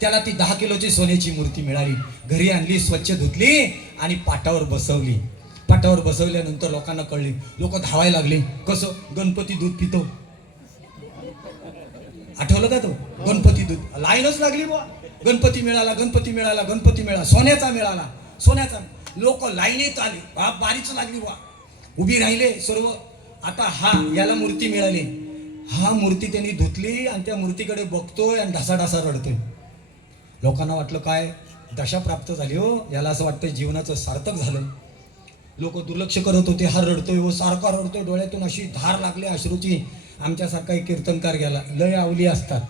त्याला ती 10 किलोची सोन्याची मूर्ती मिळाली. घरी आणली, स्वच्छ धुतली आणि पाटावर बसवली. पाटावर बसवल्यानंतर लोकांना कळली. लोक धावायला लागले. कसं? गणपती दूध पितो. आठवलं का? तो गणपती दूध. लाईनच लागली बुवा. गणपती मिळाला, गणपती मिळाला, गणपती मिळाला, सोन्याचा मिळाला, सोन्याचा. लोक लाईनीत आले, बारीच लागली वा, उभी राहिले सर्व. आता हा याला मूर्ती मिळाली, हा मूर्ती त्यांनी धुतली आणि त्या मूर्तीकडे बघतोय आणि ढासाढासा रडतोय. लोकांना वाटलं काय दशा प्राप्त झाली हो, याला असं वाटतं जीवनाचं सार्थक झालं. लोक दुर्लक्ष करत होते, हा रडतोय व सारखा रडतोय, डोळ्यातून अशी धार लागली अश्रूची. आमच्यासारखा एक कीर्तनकार गेला, लय आवली असतात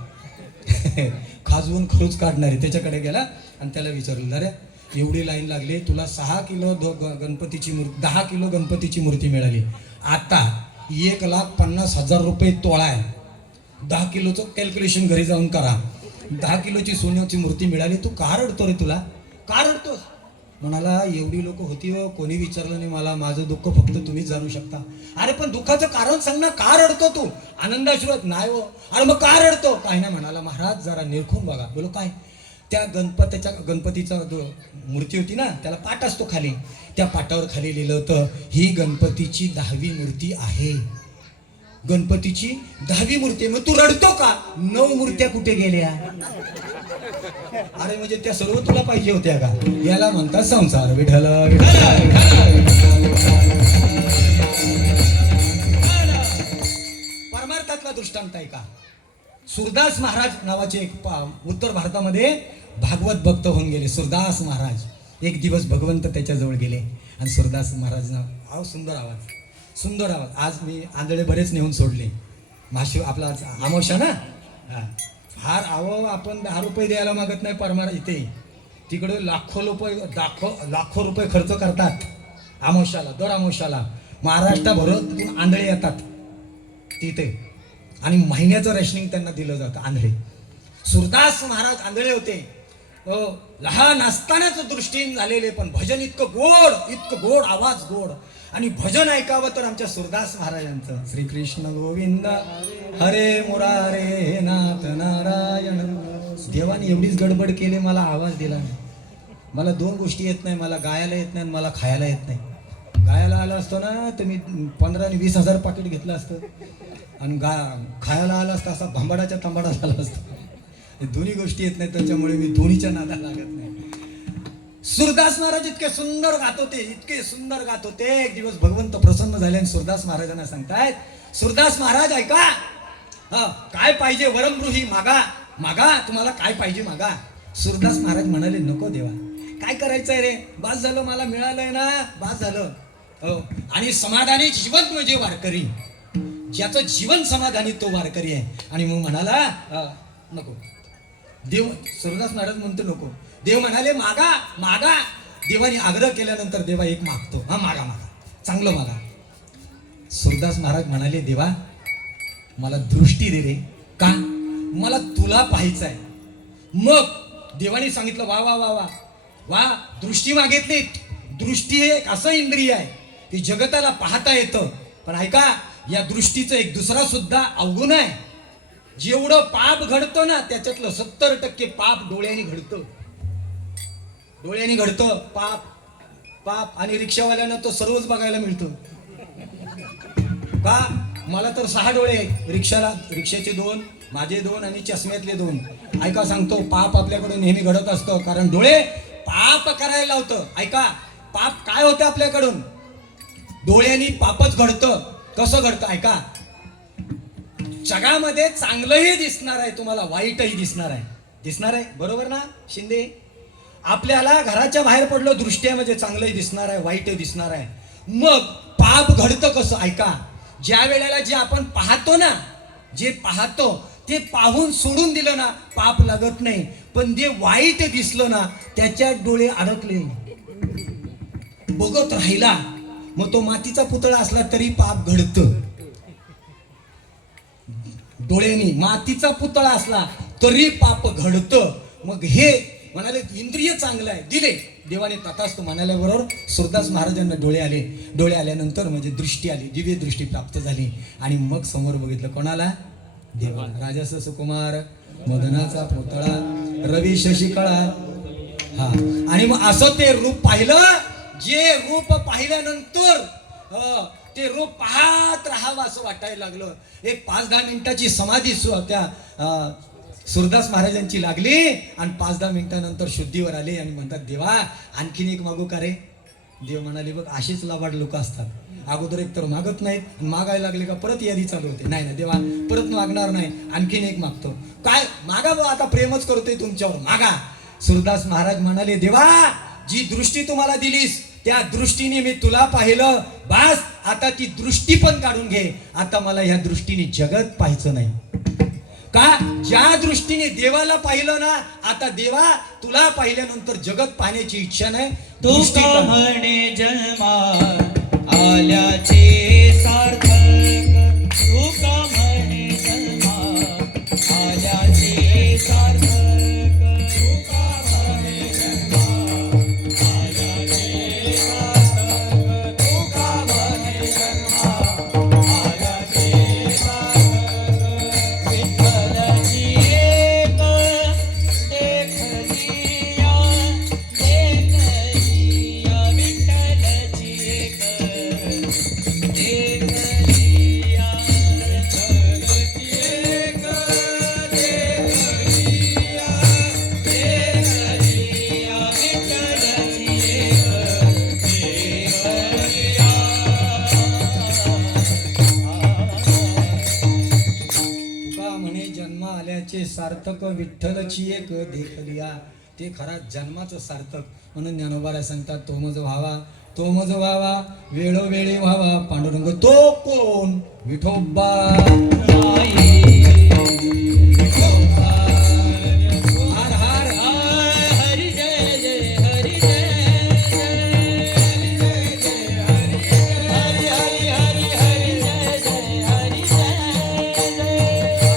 खाजवून खरूच काढणारे, त्याच्याकडे गेला आणि त्याला विचारलं, अरे एवढी लाईन लागली, तुला 6 किलो गणपतीची मूर्ती, 10 किलो गणपतीची मूर्ती मिळाली, आता 1,50,000 रुपये तोळा आहे, 10 किलोचं कॅल्क्युलेशन घरी जाऊन करा, 10 किलोची सोन्याची मूर्ती मिळाली, तू का रडतो रे, तुला का रडतोस? म्हणाला एवढी लोक होती हो, कोणी विचारलं नाही मला, माझं दुःख फक्त तुम्हीच जाणू शकता. अरे पण दुःखाचं कारण सांग ना, का रडतो तू? आनंदाश्रुत नाही हो. अरे मग का रडतो? काय नाही. म्हणाला महाराज जरा निरखून बघा. बोलो काय? त्या गणपतीचा जो मूर्ती होती ना, त्याला पाट असतो खाली, त्या पाटावर खाली लिहिलं होतं, ही गणपतीची 10वी मूर्ती आहे, गणपतीची 10वी मूर्ती. मग तू रडतो का? 9 मूर्त्या कुठे गेल्या? अरे म्हणजे त्या सर्व तुला पाहिजे होत्या का? याला म्हणतात संसार. विठ्ठल परमार्थातला दृष्टांत आहे का? सुरदास महाराज नावाचे एक उत्तर भारतामध्ये भागवत भक्त होऊन गेले. सुरदास महाराज एक दिवस भगवंत त्याच्याजवळ गेले आणि सुरदास महाराज नाव, सुंदर आवाज, सुंदर आवाज. आज मी आंधळे बरेच नेऊन सोडले. माशी आपला आमोशा ना, फार आपण 10 रुपये द्यायला मागत नाही परमार इथे, तिकडे लाखो रुपये खर्च करतात आमोशाला, दर आमोशाला महाराष्ट्राभरातून आंधळे येतात तिथे आणि महिन्याचं रेशनिंग त्यांना दिलं जातं. आंधळे सुरदास महाराज आंधळे होते, लहान असतानाच दृष्टीहीन झालेले, पण भजन इतकं गोड आवाज गोड, आणि भजन ऐकावं तर आमच्या सुरदास महाराजांचं. श्रीकृष्ण गोविंद हरे मुरारे नाथ नारायण. देवाने एवढीच गडबड केली, मला आवाज दिला नाही. मला 2 गोष्टी येत नाही, मला गायला येत नाही, मला खायला येत नाही. गायला आलं असतो ना तर मी 15 आणि 20 हजार पाकिट घेतलं असतं, आणि खायला आलं असतं असा भांबाडाच्या तांबाडा झाला असतो. दोन्ही गोष्टी येत नाही, त्याच्यामुळे मी दोन्हीच्या नादाला लागत नाही. सुरदास महाराज इतके सुंदर गात होते, इतके सुंदर गात होते. एक दिवस भगवंत प्रसन्न झाले आणि सुरदास महाराजांना सांगतायत, सुरदास महाराज ऐका, काय पाहिजे वरमृही मागा, मागा, तुम्हाला काय पाहिजे मागा. सुरदास महाराज म्हणाले, नको देवा, काय करायचंय रे, बास झालं, मला मिळालंय ना, बास झालं. आणि समाधानी जीवन म्हणजे वारकरी, ज्याचं जीवन समाधानी तो वारकरी आहे. आणि मग म्हणाला नको. देव, सुरदास महाराज म्हणतो नको. देव म्हणाले मागा मागा. देवाने आग्रह केल्यानंतर देवा एक मागतो, हा मागा मागा, चांगलं मागा. सुरदास महाराज म्हणाले, देवा मला दृष्टी दे रे. का? मला तुला पाहायचंय. मग देवाने सांगितलं, वा वा वा वा वा, दृष्टी मागितली. दृष्टी हे एक असं इंद्रिय आहे की जगताला पाहता येतं, पण ऐका, या दृष्टीचं एक दुसरा सुद्धा अवगुण आहे. जेवढं पाप घडतं ना, त्याच्यातलं 70% पाप डोळ्याने घडतं. डोळ्याने घडतं पाप. आणि रिक्षावाल्यानं तो सर्वच बघायला मिळतं. का? मला तर 6 डोळे आहेत, रिक्षाचे 2, माझे 2 आणि चष्म्यातले 2. ऐका सांगतो, पाप आपल्याकडून नेहमी घडत असतं, कारण डोळे पाप करायला लावतं. ऐका, पाप काय होतं आपल्याकडून? डोळ्यांनी पापच घडतं. कसं घडतं? ऐका, जगामध्ये चांगलंही दिसणार आहे तुम्हाला, वाईटही दिसणार आहे, बरोबर ना शिंदे? आपल्याला घराच्या बाहेर पडलो, दृष्ट्या म्हणजे चांगलंही दिसणार आहे, वाईटही दिसणार आहे. मग पाप घडतं कसं? ऐका, ज्या वेळेला जे आपण पाहतो ना, जे पाहतो ते पाहून सोडून दिलं ना, पाप लागत नाही. पण जे वाईट दिसलं ना, त्याच्यात डोळे अडकले, बघत राहिला, मग तो मातीचा पुतळा असला तरी पाप घडतं. डोळ्यांनी मातीचा पुतळा असला तरी पाप घडतं. मग हे म्हणाले इंद्रिय चांगलं आहे, दिले देवाने, तथास्तु म्हणाल्या बरोबर सुरदास महाराजांना डोळे आले. डोळे आल्यानंतर म्हणजे दृष्टी आली, दिव्य दृष्टी प्राप्त झाली. आणि मग समोर बघितलं, कोणाला? देवाला. राजस सुकुमार, मदनाचा पुतळा, रवी शशिकळा. हा, आणि मग असं ते रूप पाहिलं. जे रूप पाहिल्यानंतर ते रूप पाहत राहावं असं वाटायला लागलं. एक 5-10 मिनिटाची समाधी त्या सूरदास महाराजांची लागली आणि 5-10 मिनिटानंतर शुद्धीवर आले आणि म्हणतात देवा आणखीन एक मागू का रे. देव म्हणाले बघ अशीच लाबाड लोक असतात, अगोदर एक तर मागत नाहीत, मागायला लागले का परत यादी चालू होते. नाही ना देवा परत मागणार नाही, आणखीन एक मागतो. काय मागा बा, आता प्रेमच करतोय तुमच्यावर, मागा. सूरदास महाराज म्हणाले देवा जी दृष्टी तुम्हाला दिलीस त्या दृष्टीने मी तुला पाहिलं, बास आता ती दृष्टी पण काढून घे. आता मला ह्या दृष्टीने जगत पाहायचं नाही. का ज्या दृष्टीने देवाला पाहिलं ना, आता देवा तुला पाहिल्यानंतर जगत पाहण्याची इच्छा नाही. तू दृष्टी का काढ. म्हणे जन्मा आल्याचे सार्थक, तू का म्हणे जन्मा आल्याचे सार्थक, तू का म्हणे जन्मा आल्याचे सार्थक, तू का म्हणे जन्मा आल्याचे सार्थक. विठ्ठलाची एक देखलिया, देखलिया विठ्ठलाची एक देखलिया, विठ्ठलाची एक देखलिया, देखलिया विठ्ठलाची तुका म्हणे जन्म आल्याचे सार्थक, विठ्ठलची एक देखलिया. ते खरा जन्माचं सार्थक. म्हणून ज्ञानोबाला सांगतात तो मज व्हावा, तो मज व्हावा, वेळोवेळी व्हावा पांडुरंग. तो कोण? विठोबा. हार हार हरि जय जय हरि जय जय हरि हरि हरि हरि जय जय हरि जय जय हरि जय हरि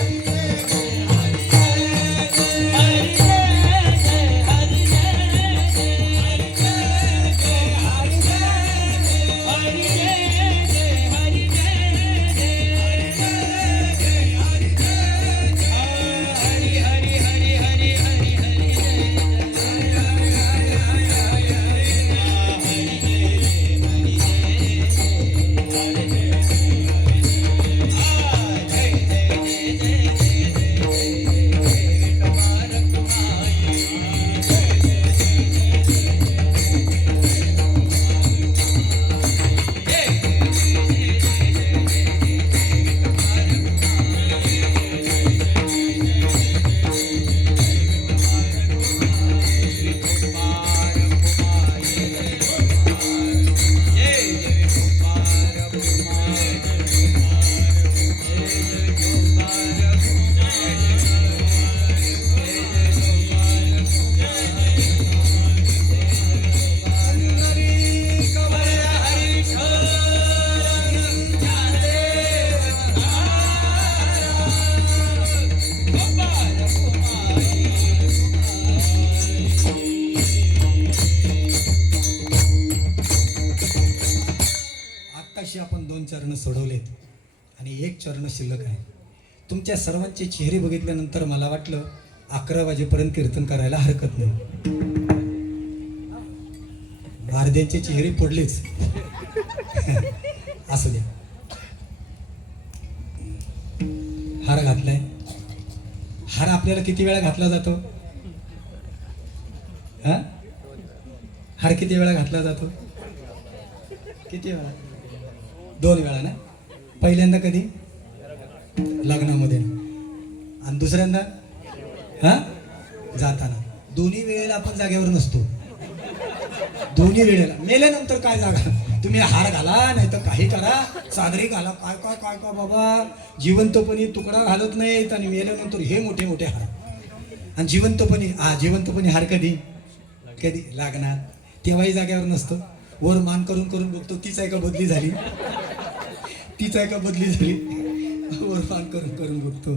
आत्ताशी आपण 2 चरण सोडवलेत आणि 1 चरण शिल्लक आहे. तुमच्या सर्वांचे चेहरे बघितल्यानंतर मला वाटलं 11 वाजेपर्यंत कीर्तन करायला हरकत नाही. अर्ध्यांचे चेहरे पडलेच. असू द्या. हार घातलाय. हार आपल्याला किती वेळा घातला जातो? हा, हार किती वेळा घातला जातो? किती वेळा? 2 वेळा ना. पहिल्यांदा कधी? लग्नामध्ये. आणि दुसऱ्यांदा हा जाताना. दोन्ही वेळेला आपण जागेवर नसतो. दोन्ही वेळेला. मेल्यानंतर काय जागा? तुम्ही हार घाला नाही तर काही करा, सादरी घाला, काय काय काय काय बाबा. जिवंतपणी तुकडा घालत नाहीत आणि मेल्यानंतर हे मोठे मोठे हार. आणि जिवंतपणी हार कधी? कधी लागणार. तेव्हाही जागेवर नसतो. वर मान करून करून बघतो तीच आहे का बदली झाली, तीच आहे का बदली झाली. वर मान करून करून बघतो.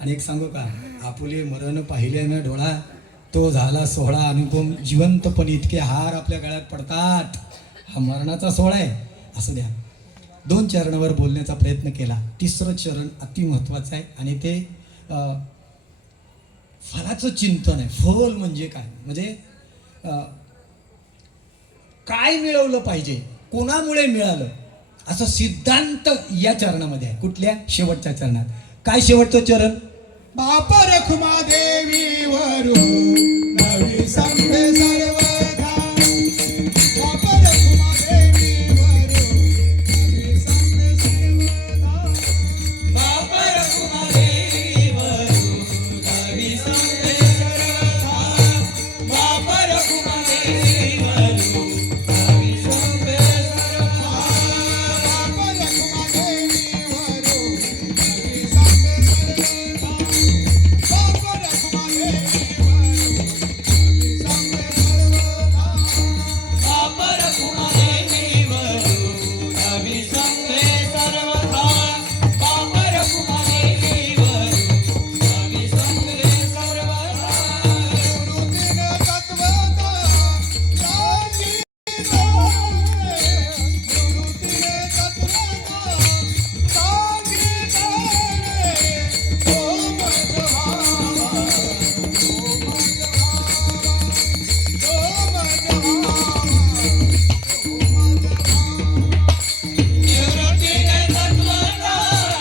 आणि एक सांगू का, आपुले मरण पाहिल्यानं डोळा तो झाला सोहळा अनुपम. जिवंतपणी इतके हार आपल्या गळ्यात पडतात. हा मरणाचा सोहळा आहे. असं द्या. 2 चरणावर बोलण्याचा प्रयत्न केला. 3रं चरण अति महत्वाचं आहे आणि ते फलाचं चिंतन आहे. फल म्हणजे काय? म्हणजे काय मिळवलं पाहिजे, कोणामुळे मिळालं, असं सिद्धांत या चरणामध्ये आहे. कुठल्या? शेवटच्या चरणात. काय शेवटचं चरण? बाप रखुमा देवी वरू नवी संभे सर्वथा बाप रखुमा देवी वरू नवी संभे सर्वथा बाप रखुमा देवी वरू नवी संभे सर्वथा बाप रखुमा देवी वरू नवी संभे सर्वथा बाप रखुमा देवी वरू नवी संभे सर्वथा बाप रखुमा देवी वरू नवी संभे सर्वथा बाप रखुमा देवी वरू नवी संभे सर्वथा बाप रखुमा देवी वरू नवी संभे सर्वथा निवृत्तीने तत्वता सांगितले निवृत्तीने तत्वता सांगितले ओ माझा भावा निवृत्तीने तत्वता सांगितले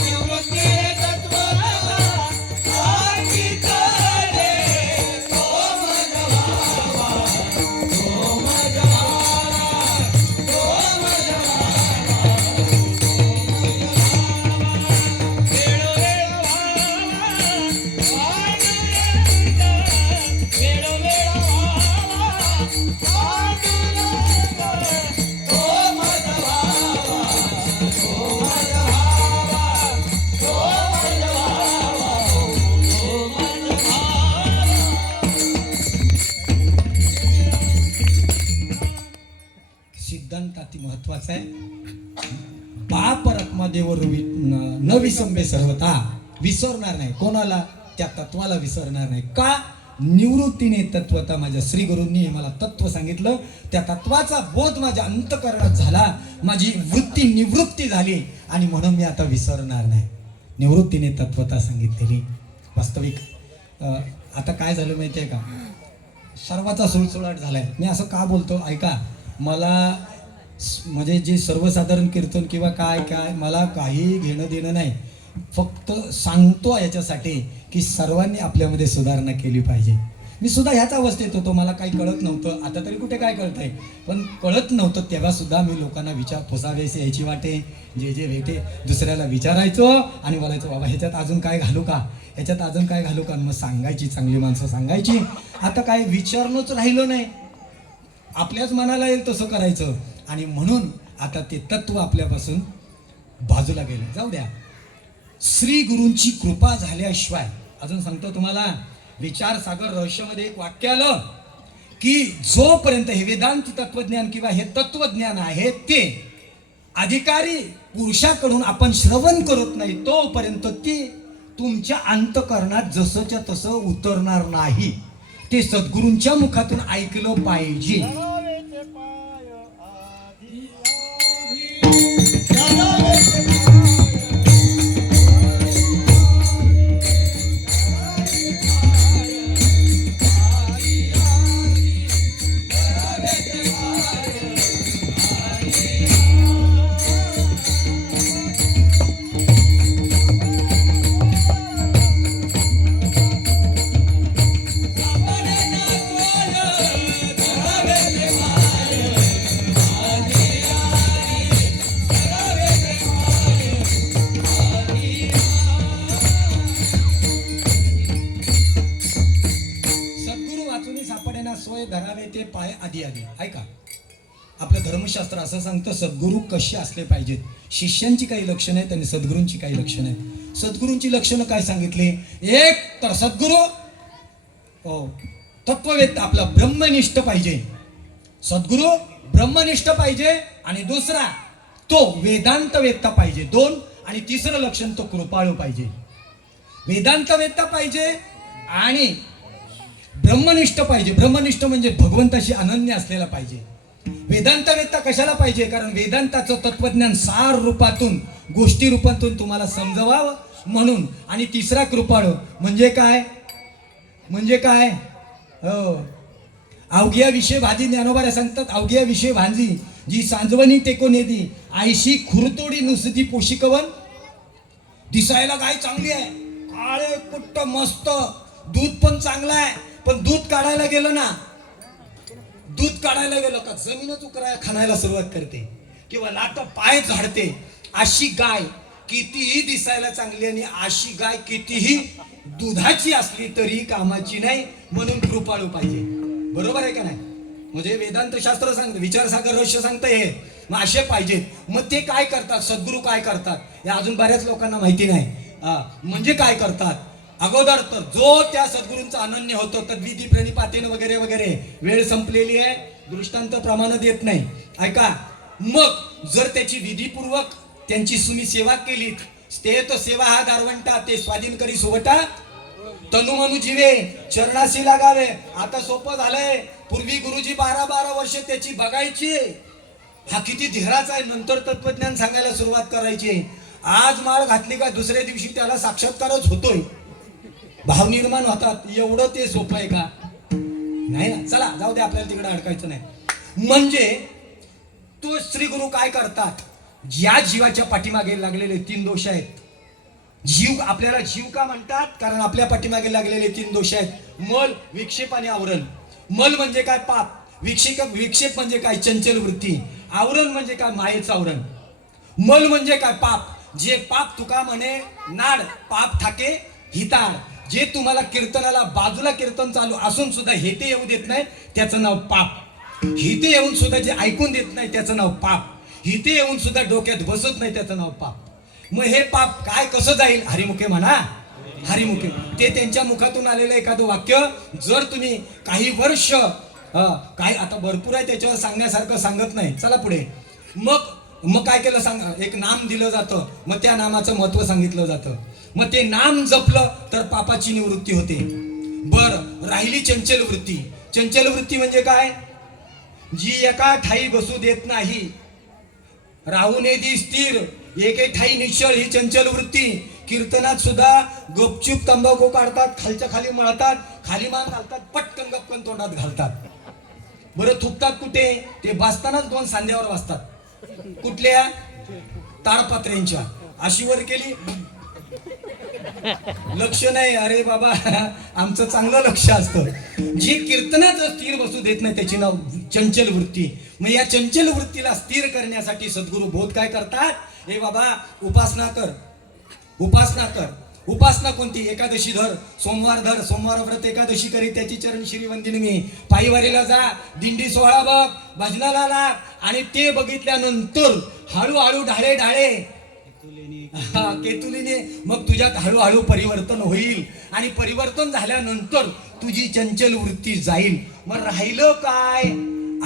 निवृत्तीने तत्वता सांगितले ओ माझा भावा ओ माझा भावा ओ माझा भावा वेळोवेळा सिद्धांत अति महत्वाचा आहे. बाप रखमा देव न विसंबे सर्वथा विसरणार नाही. कोणाला? त्या तत्वाला विसरणार नाही. का? निवृत्तीने तत्वता. माझ्या श्री गुरूंनी मला तत्व सांगितलं, त्या तत्वाचा बोध माझ्या अंतःकरणात झाला, माझी वृत्ती निवृत्ती झाली आणि म्हणून मी आता विसरणार नाही. निवृत्तीने तत्वता सांगितलेली वास्तविक. आता काय झालं माहिती आहे का, सर्वाचा सुळसुळाट झालाय. मी असं का बोलतो ऐका, मला म्हणजे जे सर्वसाधारण कीर्तन किंवा काय काय मला काही घेणं देणं नाही, फक्त सांगतो याच्यासाठी की सर्वांनी आपल्यामध्ये सुधारणा केली पाहिजे. मी सुद्धा ह्याच अवस्थेत होतो, मला काही कळत नव्हतं. आता तरी कुठे काय कळतंय, पण कळत नव्हतं तेव्हा सुद्धा मी लोकांना पुसावेस यायची वाटे, जे भेटे दुसऱ्याला विचारायचो आणि बोलायचो बाबा ह्याच्यात अजून काय घालू का, ह्याच्यात अजून काय घालू का. मग सांगायची, चांगली माणसं सांगायची. आता काय विचारणंच राहिलं नाही, आपल्याच मनाला येईल तसं करायचं. आणि म्हणून आता ते तत्व आपल्यापासून बाजूला गेलं. जाऊ द्या, श्री गुरूंची कृपा झाल्याशिवाय. अजून सांगतो तुम्हाला, विचार सागर रहस्यामध्ये एक वाक्य आलं की जोपर्यंत हे वेदांत तत्वज्ञान किंवा हे तत्वज्ञान आहे ते अधिकारी पुरुषाकडून आपण श्रवण करत नाही तोपर्यंत ते तुमच्या अंतःकरणात जसंच्या तसं उतरणार नाही. ते सद्गुरूंच्या मुखातून ऐकलं पाहिजे. धरावेचे पाय आधी धरावेचे धरावे ते पाय आधी आधी. ऐका, आपलं धर्मशास्त्र असं सांगतं सद्गुरू कसे असले पाहिजेत. शिष्यांची काही लक्षणं आहेत आणि सद्गुरूंची काही लक्षणं आहेत. सद्गुरूंची लक्षणं काय सांगितली? एक तर सद्गुरू तत्ववेत्ता आपला ब्रह्मनिष्ठ पाहिजे, सद्गुरू ब्रह्मनिष्ठ पाहिजे. आणि दुसरा तो वेदांतवेत्ता पाहिजे. दोन. आणि तिसरं लक्षण तो कृपाळू पाहिजे. वेदांतवेत्ता पाहिजे आणि ब्रह्मनिष्ठ पाहिजे. ब्रह्मनिष्ठ म्हणजे भगवंताशी अनन्य असलेला पाहिजे. वेदांतवेत्ता कशाला पाहिजे? कारण वेदांताचं तत्वज्ञान सार रूपातून, गोष्टी रूपातून तुम्हाला समजवावं म्हणून. आणि तिसरा कृपाळू म्हणजे काय? म्हणजे काय? हो, अवघ्या विषय भाजी. ज्ञानोबा सांगतात, अवघ्या विषय भांजी जी सांजवणी टेको नेदी आयशी खुरतोडी नुसती पोशिकवन दिसायला गाय चांगली आहे, काळे कुट्ट मस्त, दूध पण चांगलं आहे, पण दूध काढायला गेलं ना, दूध काढायला गेलं का जमीनच उकरायला खाण्याला सुरुवात करते किंवा लाट पाय झाडते. अशी गाय कितीही दिसायला चांगली आणि अशी गाय कितीही दुधाची असली तरी कामाची नाही, म्हणून कृपाळू पाहिजे. बरोबर आहे का नाही? म्हणजे वेदांत शास्त्र सांगतं, विचारसागर रहस्य सांगतं हे. मग असे पाहिजेत. मग ते काय करतात, सद्गुरू काय करतात हे अजून बऱ्याच लोकांना माहिती नाही. म्हणजे काय करतात, अगोदर तर जो त्या सद्गुरूंचा अनन्य होतो तद्विधी प्रणिपातेन वगैरे वगैरे, वेळ संपलेली आहे, दृष्टांत प्रमाण देत नाही, ऐका. मग जर त्याची विधीपूर्वक त्यांची तुम्ही सेवा केलीत, ते तो सेवा हा दारवंटा, ते स्वाधीन करी सोवटा तनु मनु जीवे चरणाशी लागावे. आता सोपं झालंय. पूर्वी गुरुजी 12-12 वर्ष त्याची बघायची, हा किती धीराचा आहे, नंतर तत्वज्ञान सांगायला सुरुवात करायची. आज माळ घातली का दुसऱ्या दिवशी त्याला साक्षात्कारच होतोय, भाव निर्माण होतात. एवढं ते सोपं आहे का? नाही ना. चला जाऊ दे, आपल्याला तिकडे अडकायचं नाही. म्हणजे तो श्री गुरु काय करतात, ज्या जीवाच्या पाठीमागे लागलेले 3 दोष आहेत. जीव, आपल्याला जीव का म्हणतात, कारण आपल्या पाठीमागे लागलेले 3 दोष आहेत. मल, विक्षेप आणि आवरण. मल म्हणजे काय, पाप. विक्षेप म्हणजे काय, चंचल वृत्ती. आवरण म्हणजे काय, मायेचं आवरण. मल म्हणजे काय, पाप. जे पाप तुका म्हणे नाड, पाप ठाके हिताड. जे तुम्हाला कीर्तनाला, बाजूला कीर्तन चालू असून सुद्धा हेते येऊ देत नाही, त्याचं नाव पाप. हिते येऊन सुद्धा जे ऐकून देत नाही त्याचं नाव पाप. हिते येऊन सुद्धा डोक्यात बसत नाही त्याचं नाव पाप. मग हे पाप काय कसं जाईल? हरिमुखे म्हणा, हरिमुखे. ते त्यांच्या मुखातून आलेलं एखादं वाक्य जर तुम्ही काही वर्ष, काय आता भरपूर आहे त्याच्यावर सांगण्यासारखं, सांगत नाही. चला पुढे. मग काय केलं सांग, एक नाम दिलं जातं, मग त्या नामाचं महत्व सांगितलं जातं. मग ते नाम जपलं तर पापाची निवृत्ती होते. बर, राहिली चंचल वृत्ती. चंचल वृत्ती म्हणजे काय, जी एका ठाई बसू देत नाही, राहू नये दी स्थिर, एके ठाई निश्चळ, ही चंचल वृत्ती. कीर्तनात सुद्धा गपचूप तंबाखू काढतात, खालच्या खाली मळतात, खाली मान घालतात, पटकन गपकन तोंडात घालतात. बरं, थुकतात कुठे, ते बसतानाच 2 सांध्यावर वाजतात. कुठल्या, ताडपत्र्यांच्या. अशी वर केली, लक्ष नाही. अरे बाबा, आमचं चांगलं लक्ष असतं. जी कीर्तनात स्थिर बसू देत नाही त्याची नाव चंचल वृत्ती. मग या चंचल वृत्तीला स्थिर करण्यासाठी सद्गुरू बोध काय करतात, हे बाबा उपासना कर, उपासना कर. उपासना कोणती? एकादशी धर, सोमवार धर, सोमवार व्रत एकादशी करी, त्याची चरण श्री वंदिनी मी. पायीवारीला जा, दिंडी सोहळा बघ, भजनाला लाग, आणि ते बघितल्यानंतर हळूहळू ढाळे ढाळे केतुलीने मग तुझ्यात हळूहळू परिवर्तन होईल, आणि परिवर्तन झाल्यानंतर तुझी चंचल वृत्ती जाईल. मग राहिलं काय,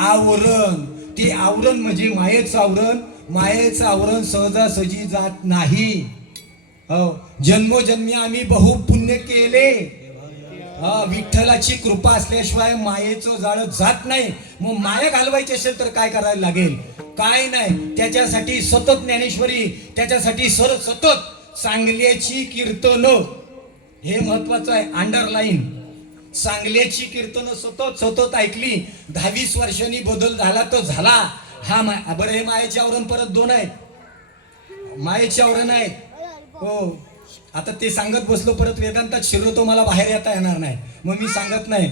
आवरण. ते आवरण म्हणजे मायेचं आवरण. मायेचं आवरण सहजासहजी जात नाही. जन्मोजन्मी आम्ही बहु पुण्य केले, विठ्ठलाची कृपा असल्याशिवाय मायेचं जाळं जात नाही. मग माया घालवायची असेल तर काय करायला लागेल? काय नाही, त्याच्यासाठी सतत ज्ञानेश्वरी, त्याच्यासाठी सतत सांगल्याची कीर्तन, हे महत्वाचं आहे, अंडरलाईन. सांगल्याची कीर्तन सतत सतत ऐकली. 10-20 वर्षांनी बदल झाला तर झाला. हा बरं, हे मायेचे आवरण परत 2 आहेत, मायेचे आवरण आहेत. हो, आता ते सांगत बसलो परत वेदांतात शिरलो, मला बाहेर येता येणार नाही, मग मी सांगत नाही.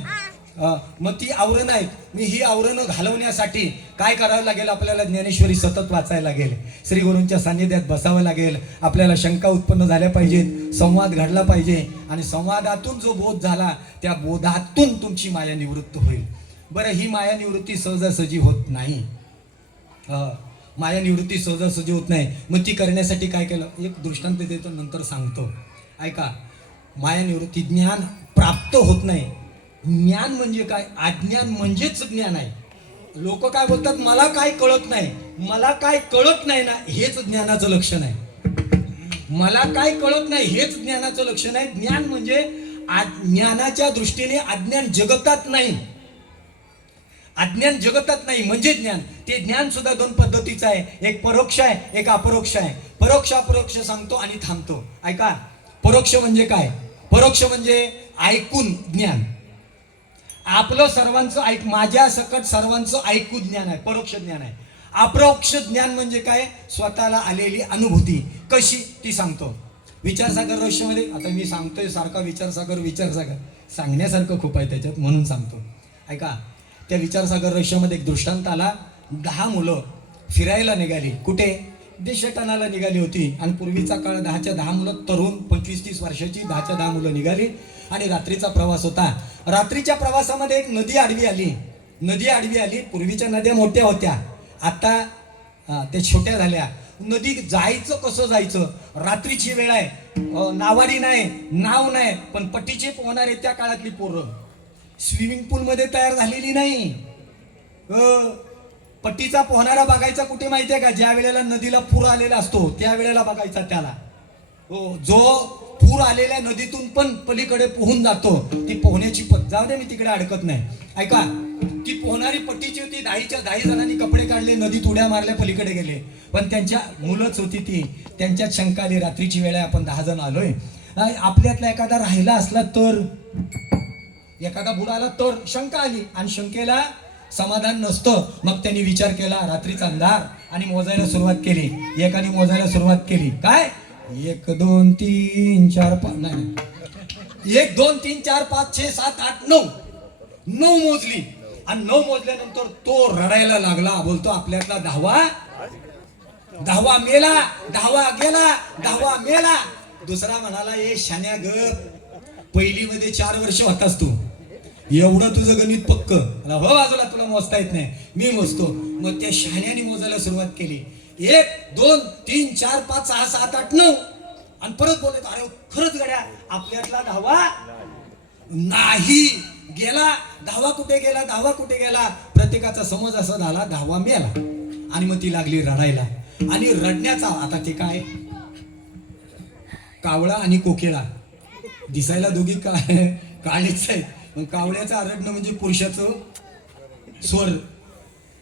मग ती आवरण आहेत. मी ही आवरणं घालवण्यासाठी काय करावं लागेल, आपल्याला ज्ञानेश्वरी सतत वाचायला लागेल, श्री गुरूंच्या सान्निध्यात बसावं लागेल, आपल्याला शंका उत्पन्न झाल्या पाहिजेत, संवाद घडला पाहिजे, आणि संवादातून जो बोध झाला त्या बोधातून तुमची माया निवृत्त होईल. बरं, ही माया निवृत्ती सहजासहजी होत नाही. माया निवृत्ती सहजासहजी होत नाही. मग ती करण्यासाठी काय केलं, एक दृष्टांत देतो, नंतर सांगतो, ऐका. माया निवृत्ती, ज्ञान प्राप्त होत नाही. ज्ञान म्हणजे काय, अज्ञान म्हणजेच ज्ञान आहे. लोक काय बोलतात, मला काय कळत नाही. मला काय कळत नाही ना, हेच ज्ञानाचं लक्षण आहे. मला काय कळत नाही हेच ज्ञानाचं लक्षण आहे. ज्ञान म्हणजे ज्ञानाच्या दृष्टीने अज्ञान जगतात नाही. अज्ञान जगतात नाही म्हणजे ज्ञान. ते ज्ञान सुद्धा 2 पद्धतीचं आहे, एक परोक्ष आहे, एक अपरोक्ष आहे. परोक्ष अपरोक्ष सांगतो आणि थांबतो. ऐका, परोक्ष म्हणजे काय, परोक्ष म्हणजे ऐकून ज्ञान, आपलं सर्वांचं ऐक, माझ्या सकट सर्वांचं ऐकून ज्ञान आहे, परोक्ष ज्ञान आहे. अपरोक्ष ज्ञान म्हणजे काय, स्वतःला आलेली अनुभूती. कशी ती सांगतो. विचारसागर रहस्यमध्ये आता मी सांगतोय सारखा विचारसागर सांगण्यासारखं खूप आहे त्याच्यात म्हणून सांगतो. ऐका, त्या विचारसागर रहस्यामध्ये एक दृष्टांत आला. 10 मुलं फिरायला निघाली. कुठे? देशाटनाला निघाली होती. आणि पूर्वीचा काळ 10च्या 10 मुलं तरुण 25-30 वर्षाची 10च्या 10 मुलं निघाली आणि रात्रीचा प्रवास होता. रात्रीच्या प्रवासामध्ये एक नदी आडवी आली. पूर्वीच्या नद्या मोठ्या होत्या, आता त्या छोट्या झाल्या. नदी जायचं कसं जायचं? रात्रीची वेळ आहे, नावाडी नाही, नाव नाही, पण पट्टीचे पोहणारे त्या काळातली पोरं स्विमिंग पूल मध्ये तयार झालेली नाही. पट्टीचा पोहणारा बघायचा कुठे माहितीये का? ज्या वेळेला नदीला पूर आलेला असतो त्या वेळेला बघायचा त्याला. हो, जो पूर आलेल्या नदीतून पण पलीकडे पोहून जातो, ती पोहण्याची जाऊ दे, मी तिकडे अडकत नाही. ऐका, ती पोहणारी पट्टीची होती. 10च्या 10 जणांनी कपडे काढले, नदीत उड्या मारल्या, पलीकडे गेले. पण त्यांच्या मुलंच होती ती. त्यांच्यात शंका आली, रात्रीची वेळ आहे, आपण 10 जण आलोय, आपल्यातला एखादा राहिला असला तर, एखादा बुडाला तर शंका आली. आणि शंकेला समाधान नसतं. मग त्यांनी विचार केला, रात्रीचा अंधार, आणि मोजायला सुरुवात केली. एकाने मोजायला सुरुवात केली. काय? 1 2 3 4 5 नाही 1 2 3 4 5 6 7 8 9 9 मोजली. आणि 9 मोजल्यानंतर तो रडायला लागला. बोलतो, आपल्यातला 10वा मेला, 10वा गेला, 10वा मेला. दुसरा म्हणाला, ए शान्या गप, पहिलीमध्ये 4 वर्ष होतास तू, एवढं तुझं गणित पक्क. हो बाजूला, तुला मोजता येत नाही, मी मोजतो. मग त्या शहाण्याने मोजायला सुरुवात केली. 1 2 3 4 5 6 7 8 9. आणि परत बोलत, अरे खरंच गड्या, आपल्यातला 10वा नाही गेला. 10वा कुठे गेला? 10वा कुठे गेला? प्रत्येकाचा समज असा झाला, 10वा मेला. आणि मग ती लागली रडायला. आणि रडण्याचा आता ते काय, कावळा आणि कोकिळा दिसायला दोघी काय काळीच आहेत. पण कावळ्याचं रडणं म्हणजे पुरुषाचं स्वर,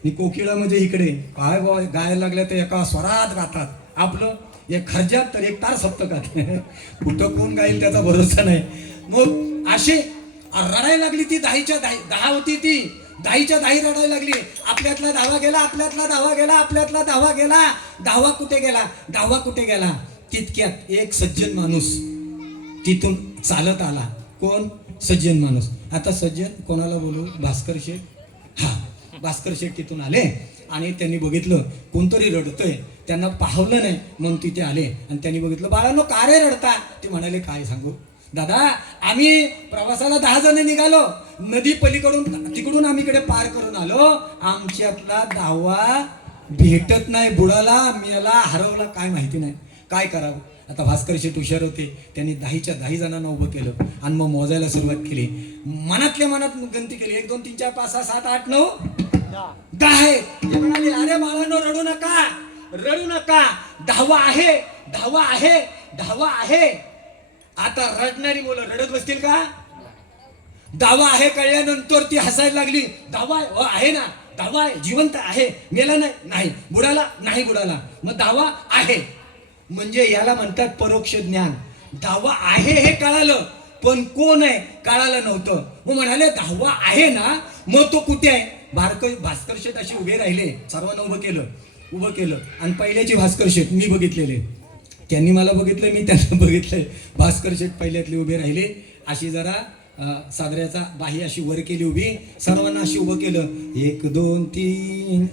आणि कोकिळा म्हणजे इकडे काय गायला लागल्या तर एका स्वरात गातात. आपलं एक खर्जात तर एक तार सप्तकात. कुठं कोण गाईल त्याचा भरोसा नाही. मग अशी रडायला लागली ती. 10च्या 10 होती ती, 10च्या 10 रडायला लागली. आपल्यातला 10वा गेला, आपल्यातला 10वा गेला, आपल्यातला 10वा गेला. 10वा कुठे गेला? 10वा कुठे गेला? तितक्यात एक सज्जन माणूस तिथून चालत आला. कोण? सज्जन माणूस. आता सज्जन कोणाला बोलू? भास्कर शेठ. हा, भास्कर शेठ तिथून आले आणि त्यांनी बघितलं कोणतरी रडतंय. त्यांना पाहवलं नाही, मग तिथे आले आणि त्यांनी बघितलं. बाळांनो, का रे रडता? ते म्हणाले, काय सांगू दादा, आम्ही प्रवासाला 10 जण निघालो, नदी पलीकडून तिकडून आम्ही इकडे पार करून आलो, आमच्यातला 10वा भेटत नाही, बुडाला, मेला, हरवला, काय माहिती नाही, काय करावं. आता भास्कर शेठ हुशार होते, त्यांनी 10च्या 10 जणांना उभं केलं आणि मग मोजायला सुरुवात केली. मनातल्या मनात गणती केली. 1 2 3 4 5 6 7 8 9 10 आहे. ते म्हणाले, अरे बाळांनो, रडू नका, रडू नका, 10वा आहे, 10वा आहे, 10वा आहे. आता रडणारी मुलं रडत बसतील का? 10वा आहे कळल्यानंतर ती हसायला लागली. 10वा आहे ना, 10वा आहे, जिवंत आहे, मेला नाही, नाही बुडाला, नाही बुडाला. मग 10वा आहे म्हणजे याला म्हणतात परोक्ष ज्ञान. 10वा आहे हे कळालं, पण कोण आहे कळालं नव्हतं. मग म्हणाले 10वा आहे ना, मग तो कुठे आहे? भास्कर शेठ असे उभे राहिले, सर्वांना उभं केलं आणि पहिल्याचे भास्कर शेठ मी बघितलेले, त्यांनी मला बघितलं, मी त्यांना बघितलंय. भास्कर शेठ पहिल्यातले उभे राहिले, अशी जरा सादऱ्याचा बाही अशी वर केली उभी, सर्वांना अशी उभं केलं. 1 2 3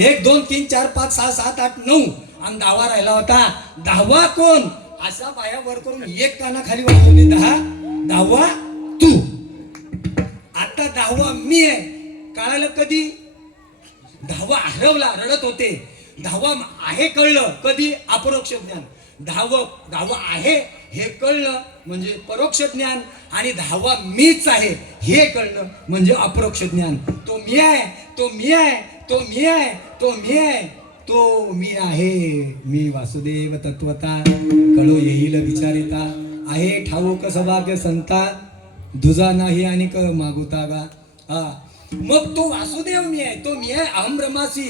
1 2 3 4 5 6 7 8 9 आणि 10वा राहिला होता. 10वा कोण? असा बाया वर करून एक काना खाली वाजवले. 10वा तू. आता 10वा मी आहे. कळालं कधी? 10वा हरवला, रडत होते. 10वा आहे कळलं कधी? अपरोक्ष ज्ञान. 10वा आहे हे कळलं म्हणजे परोक्ष ज्ञान, आणि 10वा मीच आहे हे कळलं म्हणजे अपरोक्ष ज्ञान. तो मी आहे, तो मी आहे, तो मी आहे, तो मी आहे, तो मी आहे. मी वासुदेव तत्वता, कळो येईल विचारिता, आहे ठाऊक सभाग्य संता, दुजा नाही आणि क मागुता गा. मग तो वासुदेव मी आहे, तो मी आहे. अहम ब्रह्मासी,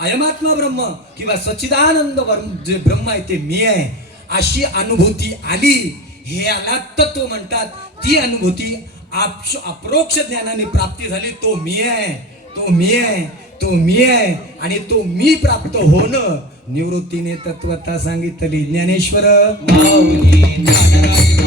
अयमात्मा ब्रह्म किंवा सच्चिदानंद जे ब्रह्म आहे ते मी आहे, अशी अनुभूती आली. हे याला तत्व म्हणतात. ती अनुभूती अपरोक्ष ज्ञानाने प्राप्ती झाली. तो मी आहे, तो मी आहे, तो मी आहे, आणि तो मी प्राप्त होणं निवृत्तीने तत्वता सांगितली ज्ञानेश्वर माऊली ज्ञानराज